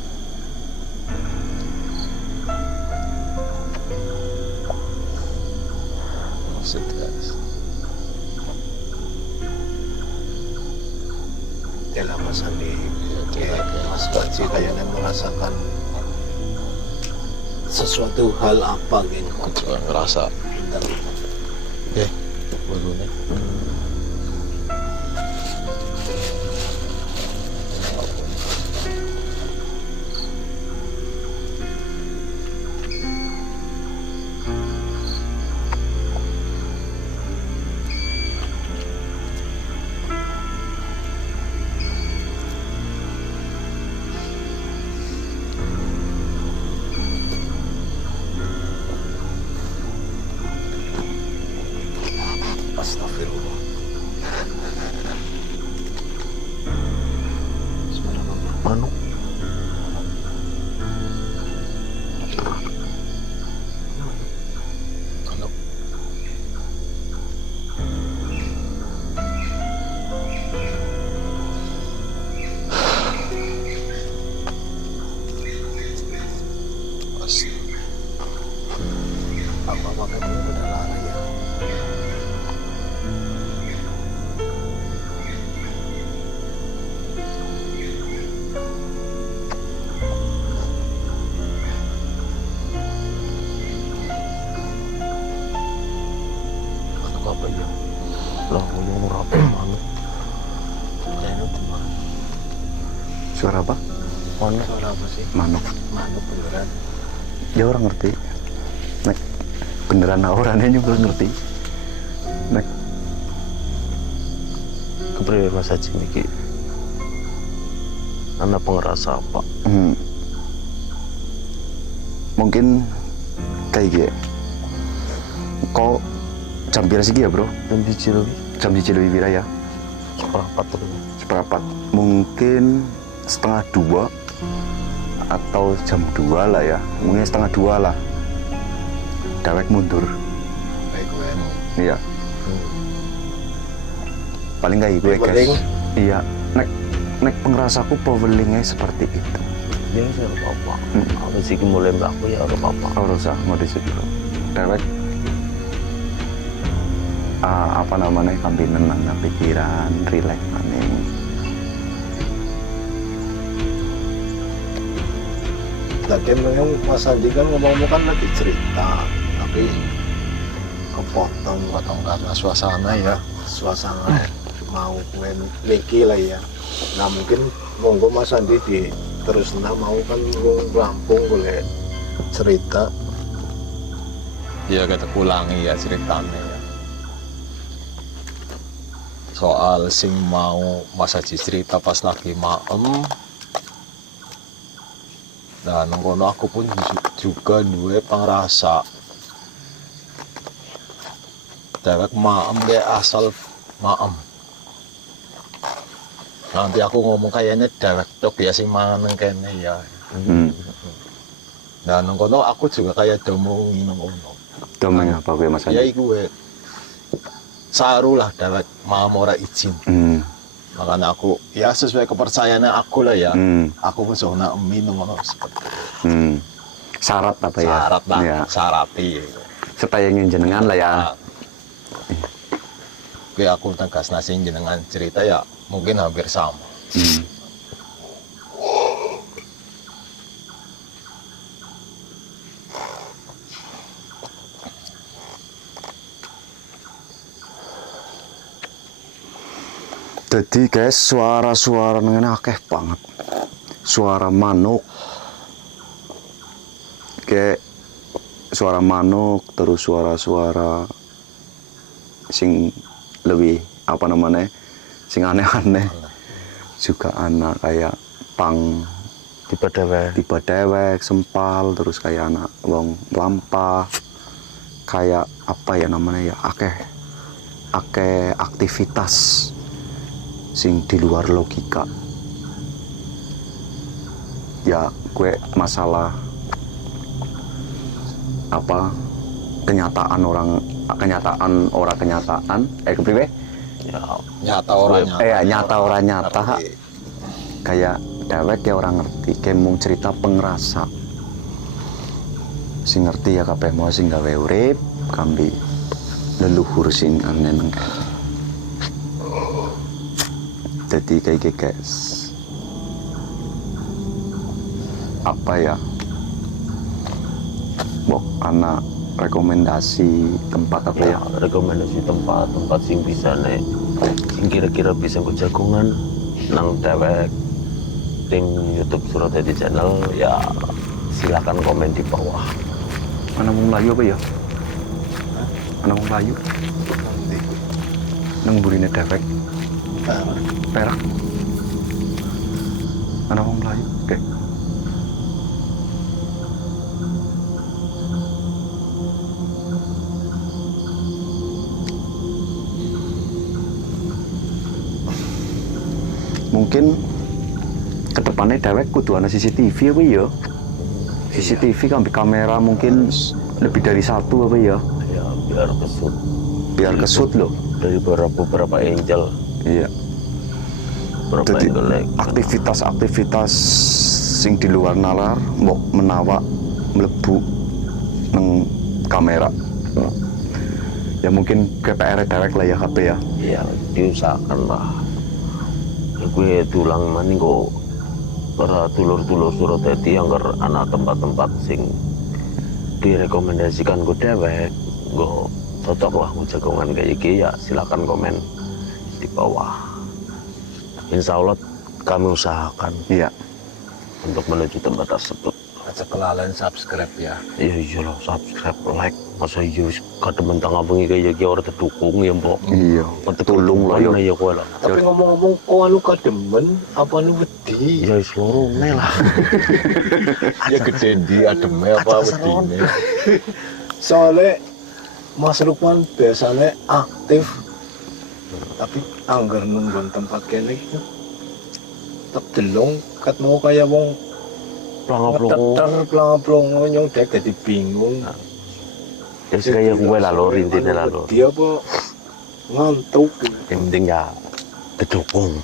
Maksud guys. Yalah Mas Andi, kayak Mas Baji kayaknya merasakan sesuatu hal apa gitu. Aku juga ngerasa. Bentar. Boleh. Astagfirullah. Manuk. Apa kamu udah lara ya? Manuk apa ya? Lah ngomong apa manuk? Kayaknya di mana? Suara apa? Manuk. Suara apa sih? Manuk. Manuk beneran. Ya orang ngerti. Nek beneran orangnya juga ngerti. Nek Kepriwe Mas Haji niki? Anda pengerasa apa? mungkin kayak gini. Kok jam berapa sih ya bro? Dan di Cilewi Jam di Cilewi ya? seperempat tuh. Seperempat. Mungkin 1:30 atau jam 2 lah ya. Mungkin 1:30 lah. Dewek mundur. Baik gue. Iya. Paling kayak gue Powering? guys. Iya. Nek pengrasaku powellingnya seperti itu. Dia sih apa? Kalau sih mulai mbakku ya apa? Ora usah mau disitu. Dewek apa namanya kambinan nang pikiran, rileks maning. tadi memang Mas Andi kan ngomong kan lagi cerita, tapi kepotong karena suasana ya. suasana mau main lagi lah ya. Nah mungkin monggo Mas Andi di terus mau kan wong Lampung boleh cerita. Ya kita ulangi ya ceritanya ya. Soal sing mau Mas Haji cerita pas lagi maem. Dan ngono aku pun juga duwe pangrasa. Dewek maem kayak asal maem. Nanti aku ngomong kayaknya dewek tok ya sing mangan kene ya. Dan ngono aku juga kayak domo ngono. Domeng apa gue Mas Ya Andi? iku saru lah dewek maem ora izin. Makanya aku ya sesuai kepercayaannya aku lah ya. Aku pun zona minum ngono seperti Syarat apa ya? syarat lah, Ya. syarati. Supaya ingin jenengan lah ya. Oke, aku tegas nasi jenengan cerita ya mungkin hampir sama. Jadi guys, suara-suara ngene akeh banget. Suara manuk. Kayak suara manuk, terus suara-suara sing lebih apa namanya? Sing aneh-aneh. Juga anak kayak pang tiba dewek, sempal, terus kayak anak wong lampah. Kayak apa ya namanya ya? Akeh aktivitas sing di luar logika. Ya gue masalah apa kenyataan kepriwe Ya, Nyata orang nyata orang nyata Ngerti. kayak dewek ya orang ngerti kayak mung cerita pengrasa sing ngerti ya kabeh mau sing gawe urip kambi leluhur sing aneh neng jadi kayak gitu guys apa ya anak rekomendasi tempat apa ya? Rekomendasi tempat sing bisa nek sing kira-kira bisa gue jagungan nang dewek tim YouTube Suradadi Channel ya silakan komen di bawah. Anak wong Melayu apa ya? Anak wong Melayu Nanti nang burine dewek perak. Anak wong Melayu. Oke. Mungkin kedepannya dewek kudu ana CCTV apa ya? CCTV kan kamera mungkin lebih dari satu apa ya? Ya biar kesut Loh. dari beberapa angel, Iya. beberapa Jadi angel like. aktivitas sing di luar nalar mbok menawa mlebu neng kamera. Ya mungkin KPR dewek lah ya HP ya. Ya diusahakan lah. Ya, gue tulang maning kok para tulur-tulur Suradadi yang anak tempat-tempat sing direkomendasikan gue dewek gue cocok lah gue jagongan kayak gini ya silakan komen di bawah. Insya Allah kami usahakan Iya. untuk menuju tempat tersebut. Aja kelalen subscribe ya. Iya iyalah subscribe like masa iya kadang mentang bengi kayak gini orang terdukung ya mbok. Iya. Tulung lah Mana ya. ya kowe lah. tapi ngomong-ngomong kok anu kademen apa anu wedi Ya seluruhnya lah. Ya gede di ademe apa wedine. soalnya Mas Lukman biasanya aktif tapi anggar nungguan tempat kene itu tetep delong kat mau kayak wong ngeteter pelang-pelongo nyong dek jadi bingung. Ya kayak gue lah lor intinya lah lor. Dia apa ngantuk Yang penting ya kedukung.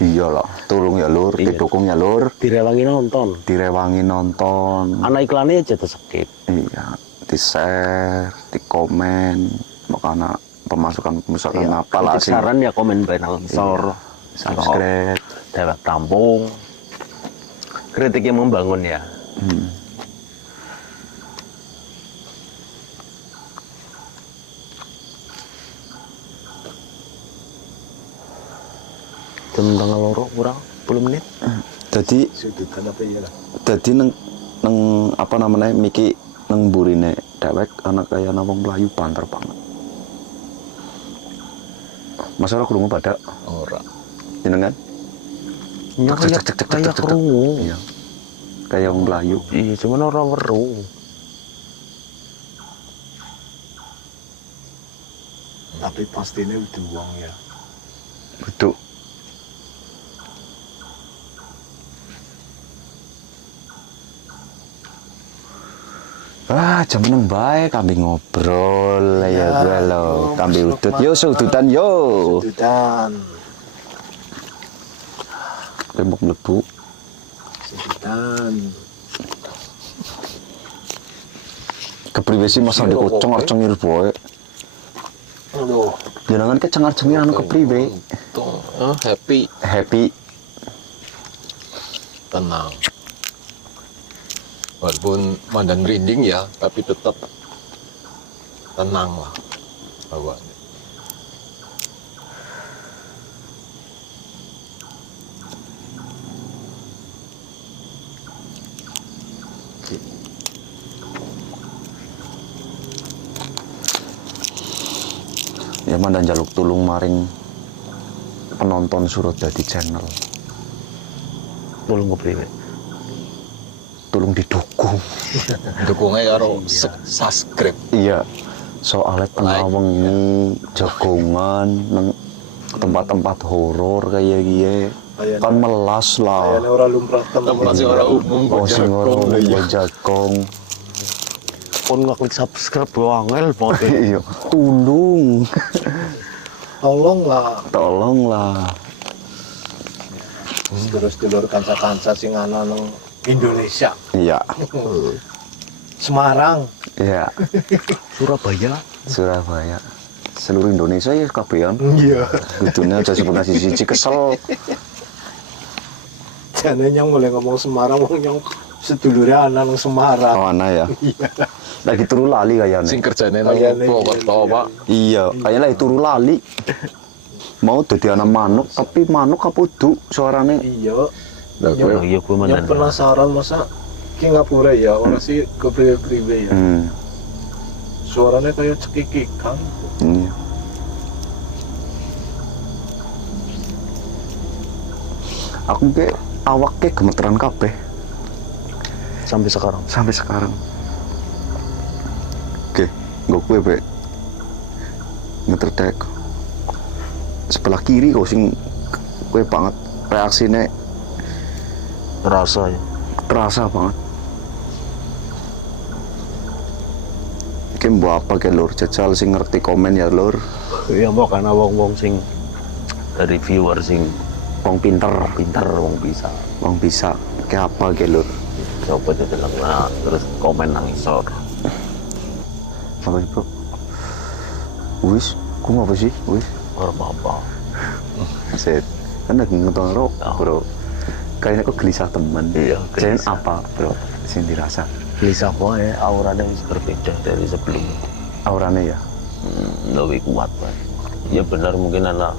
Iya lah. Tulung ya lur, Iya. didukung ya lur, Direwangi nonton. direwangi nonton. Anak iklannya aja terskip. Iya, di-share, di-komen, makanya pemasukan apa lah Kritik sih. saran ya komen benal sor. Subscribe. Dewek tampung. Kritik yang membangun ya. kok kurang 10 menit. Jadi Sudutan apa ya lah. Jadi neng apa namanya Miki neng burine dewek anak kaya wong Melayu banter banget. Masa ora krungu pada Ora. jenengan? Ya kayak krungu. Iya. Kayak wong Melayu. Iya, cuman orang weruh. Tapi pastinya udah uang ya. Betul. Jam meneng bae kami ngobrol ya gue lo. Kami udut yo sudutan yo. Sudutan. Tembok mlebu. Sudutan. Kepriwe sih Mas Andi cengir-cengir bae. Aduh. Jenengan ke cengar-cengir anu kepriwe? Happy, Happy. tenang. Walaupun mandan merinding ya, tapi tetap tenang lah bawaannya. Ya mandan jaluk tulung maring penonton Surut Dadi channel. Tolong kepriwe. Tolong didukung. Dukungnya karo subscribe. Iya. Soalnya tengah Like. wengi jagongan nang tempat-tempat horor kayak gini. Kan melas lah. Kayaknya orang lumrah Tempat sing ora umum Oh sing ora jagong, umum iya. jagong. Pun ngeklik subscribe yo angel banget. Iya. Tulung. Tolonglah. Tolonglah. Terus dulur kanca-kanca sing ana nang Indonesia. Iya. Semarang. Iya. Surabaya. Surabaya. Seluruh Indonesia ya kabehan. Iya. Kudune aja sebut siji kesel. Jane yang mulai ngomong Semarang wong yang sedulure ana nang Semarang. Oh ana ya. Lagi turu lali kayaknya. Sing kerjane nang Kayaknya Purwokerto, Pak. Iya, kayaknya lagi turu lali. Mau jadi anak manuk, tapi manuk apa du suarane? Iya. Lah Yang- Oh iya gue Yang mandan. penasaran masa ki ngapura ya orang sih kepriwe-priwe ya. Suaranya kayak cekikikan. Iya. Aku ke awak ke gemeteran kabeh Sampai sekarang. sampai sekarang. Oke, gue kue be ngeterdek sebelah kiri kau sing kue banget reaksinya Terasa ya. terasa banget. Iki mbok apa ke lur jajal sing ngerti komen ya lur. Ya mau karena wong-wong sing dari viewer sing Wong pinter, wong bisa. wong bisa ke apa ke lur. Coba dideleng nah, terus komen nang isor. Apa sih bro? Wis, ku apa sih? Wis, Ora apa-apa. set. Kan lagi ngetong ro, bro. Kayaknya kok gelisah temen. Iya, Jangan gelisah. apa bro? Sing dirasa. Gelisah wae, auranya wis berbeda dari sebelumnya. Aurane ya. Lebih kuat Pak. Ya benar mungkin anak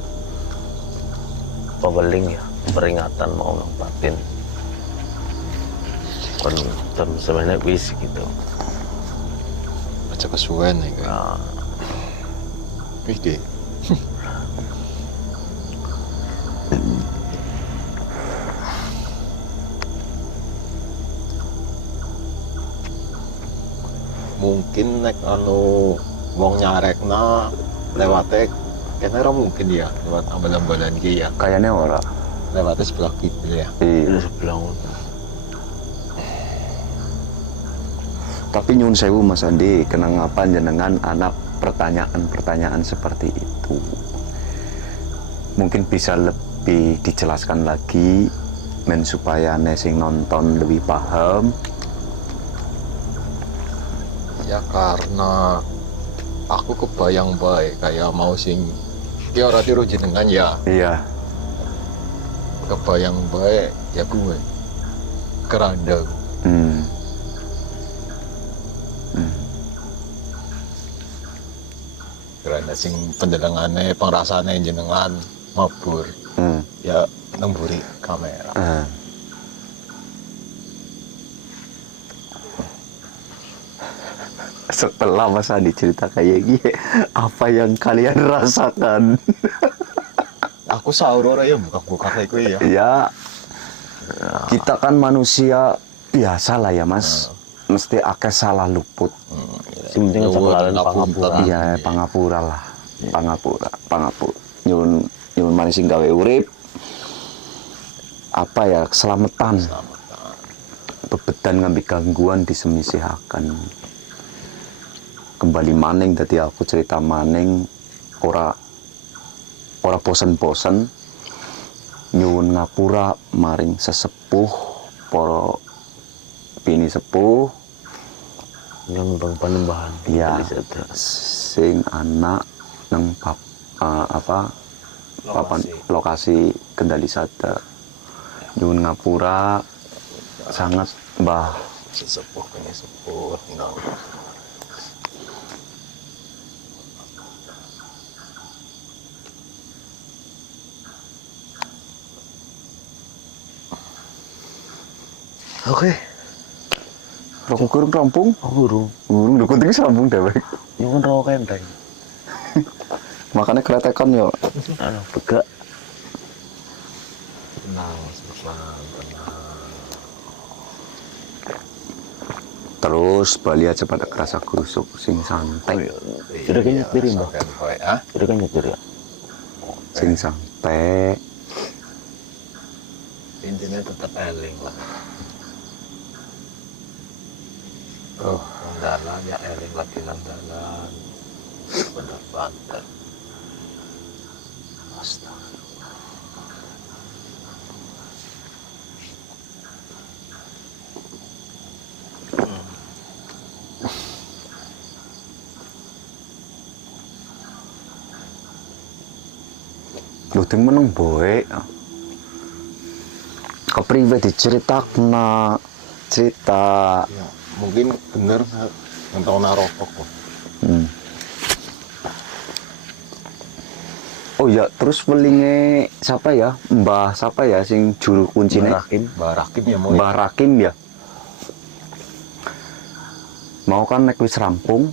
peweling ya, peringatan mau nang batin. Kon jam sebenarnya wis gitu. Aja kesuwen ya. Nah, Wih deh. Mungkin nek anu wong nyarekna lewate kene ora mungkin ya lewat ambal-ambalan iki ya. Kayaknya ora. Lewatnya sebelah kidul ya. Iya. itu sebelah ngono. Tapi nyun sewu Mas Andi, kenapa jenengan anak pertanyaan-pertanyaan seperti itu? Mungkin bisa lebih dijelaskan lagi, men supaya sing nonton lebih paham. Ya karena aku kebayang baik kayak mau sing ya ora tiru jenengan ya. Iya, Kebayang baik ya gue keranda. hmm. Kerana sing pendelengane pengrasane jenengan mabur. Hmm. Ya nemburi kamera. Setelah Mas Andi cerita kayak gini, apa yang kalian rasakan? Aku sahur ora ya buka-buka kayak gue ya. Ya, kita kan manusia biasa lah ya Mas. Mesti akeh salah luput. Sing penting sekalian Pangapunten. pangapura. Iya, pangapura lah. Pangapura. Nyun manis sing gawe urip. Apa ya, keselamatan. Bebetan ngambil gangguan disemisihaken. Kembali maning tadi aku cerita maning ora bosen-bosen nyuwun ngapura maring sesepuh para bini sepuh Yang bang panembahan. ya Di situ. sing anak nang papan lokasi Kendali Sada nyuwun ngapura sangat Mbah Sesepuh kene sepuh tinggal. Oke. Kurung rampung Burung. lho kudu sambung dewek Nyuwun rawa kenteng. makanya kretekan yo Anu begak. Tenang. terus Bali aja pada kerasa kusuk sing santai Sudah kayaknya piring, Mbak. Ah, Sudah kan nyetir ya. sing santai intinya tetap eling lah. Oh, dalan ya eling lagi nang dalan. Bener banget. Astaga. lu ting meneng boy kepriwe diceritakna cerita Ya, mungkin bener yang tahu narokok kok. Oh ya, terus welinge siapa ya? Mbah siapa ya sing juru kuncine? Barakim ya mau. Mbah Rakim ya. Mau kan nek wis rampung,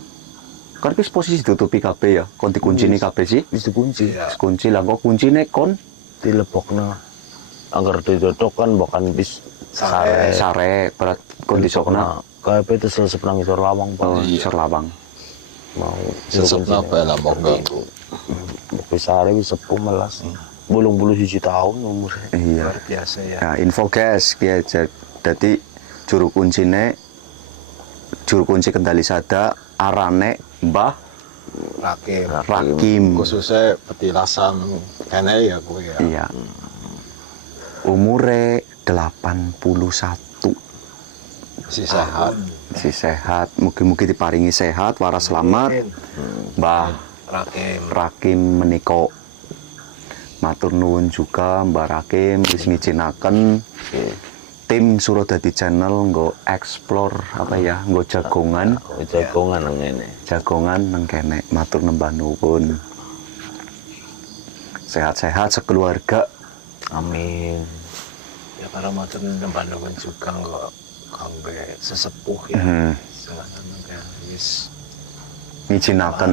kan wis posisi ditutupi kabeh ya, kon dikuncini kabeh sih. Wis dikunci. Iya. Wis kunci lah kok kuncine kon Dilebokna. Angger didodok kan bukan bis Sare. sare berat kon disokna. KP itu selesai nang isor lawang, Pak. Oh, isor lawang. Mau Sesep napa lah mau ganggu. Wis sare wis sepuh melas. Bolong-bulu 1 tahun umurnya. Iya. Luar biasa ya. Nah, info guys, ya jadi juru kunci Kendali Sada arane Mbah Rakim. Rakim. Khususnya petilasan kene ya gue ya. Iya. Umure 81. Si sehat. Si sehat, mugi-mugi diparingi sehat, waras selamat. Mbah Rakim. menika. Matur nuwun juga Mbah Rakim wis ngijinaken tim Surodadi Channel nggo explore apa ya, nggo jagongan. Jagongan nang ngene. Jagongan nang kene, matur nembah nuwun. Sehat-sehat sekeluarga. Amin. Ya para matur nembah nuwun juga kok kangge sesepuh ya. Sengaja kan wis Ngijinaken.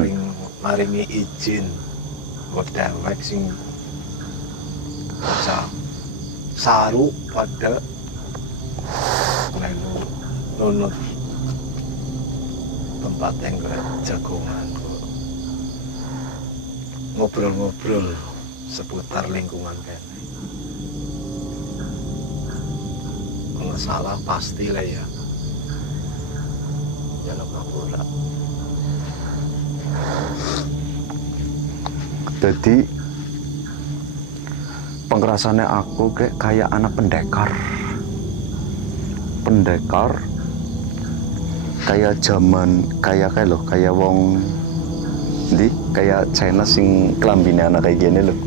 maringi izin buat dewek sing bisa saru pada melu nunut tempat yang ke jagongan kok ngobrol-ngobrol seputar lingkungan kene. Kalau salah pasti lah ya. Jangan ngapura. Jadi pengrasannya aku kayak anak pendekar kayak zaman kayak loh kayak wong di kayak China sing kelambine anak kayak gini loh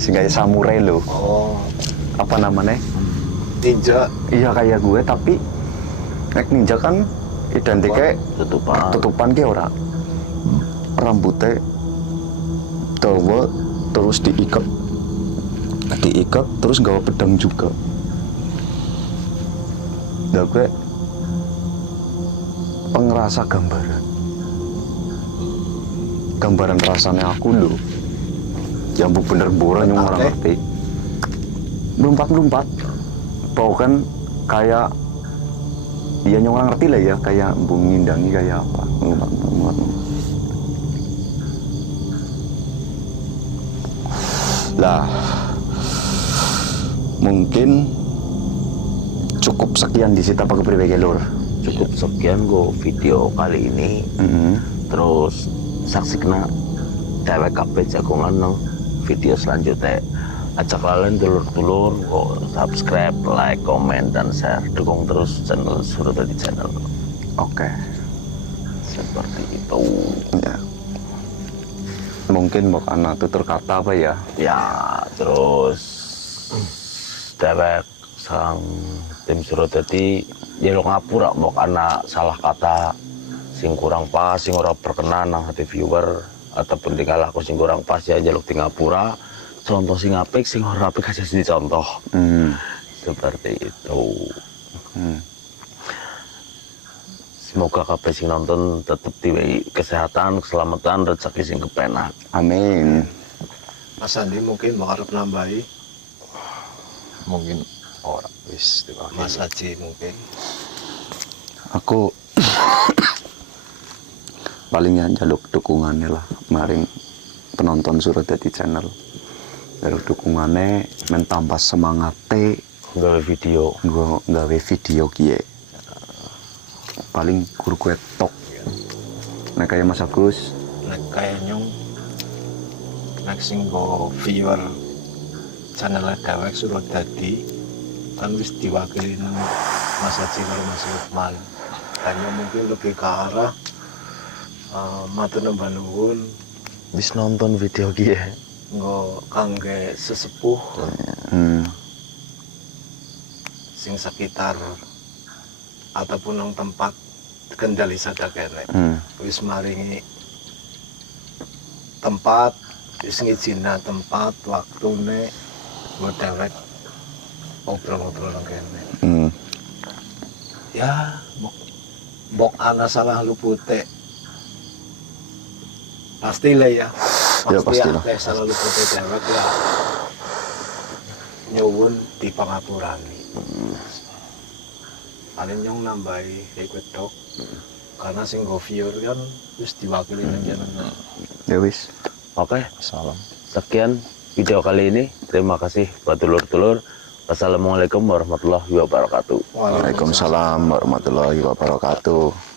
sing kayak samurai loh Oh, apa namanya ninja. iya kayak gue tapi nek ninja kan identiknya tutupan ki ora rambutnya dawa terus diikat diikat terus gawa pedang juga. Dah gue pengerasa gambaran rasanya aku loh. Yang bener boran yang orang ngerti. Melompat. Bahkan kayak ya yang orang ngerti lah ya, kayak mengindangi kayak apa. Melompat. Lah, mungkin cukup sekian di situ apa kepribadi lur. Cukup sekian go video kali ini. Terus saksikan dewek kabeh jagongan nang video selanjutnya. Ajak kalian dulur-dulur go subscribe, like, komen, dan share. Dukung terus channel Suradadi Channel. Oke. Seperti itu. Ya. Mungkin mau anak tutur kata apa ya? Ya, terus dewek sang tim Suradadi jelo ngapura mau anak salah kata sing kurang pas, sing ora berkenan nang hati viewer ataupun tinggal aku sing kurang pas ya jaluk di ngapura. Contoh sing apik, sing ora apik aja dicontoh. Seperti itu. Semoga kabeh sing nonton tetap diwehi kesehatan, keselamatan, rezeki sing kepenak. Amin. Mas Andi mungkin mau harap nambahi. Mungkin orang wis diwakili. Mas Haji mungkin. Aku palingnya jaluk dukungannya lah maring penonton Suradadi Channel. Jaluk dukungannya mentambah semangatnya Gawe video. gue gawe video kie. Paling kur gue tok. Nah kayak Mas Agus. Nek kayak nyong nek sing go viewer channel dewek Suradadi kan wis diwakili nang Mas Haji karo Mas Lukman. Hanya mungkin lebih ke arah matur nembah nuwun Wis nonton video kie. nggo kangge sesepuh sing sekitar ataupun nang tempat kendali sada kene. Wis maringi tempat, wis ngijina tempat, waktune nggo dewek ngobrol-ngobrol nang kene. Ya, mbok ana salah lupute. Pastilah ya. Ya, pastilah. Akeh salah lupute dewek ya. Nyuwun dipangapurani. Paling nyong nambahi ikut dok. Karena sing go viewer kan wis diwakili nang jenengan. Ya wis. Oke, Salam. sekian video kali ini. Terima kasih buat dulur-dulur. Wassalamualaikum warahmatullahi wabarakatuh. Waalaikumsalam warahmatullahi wabarakatuh.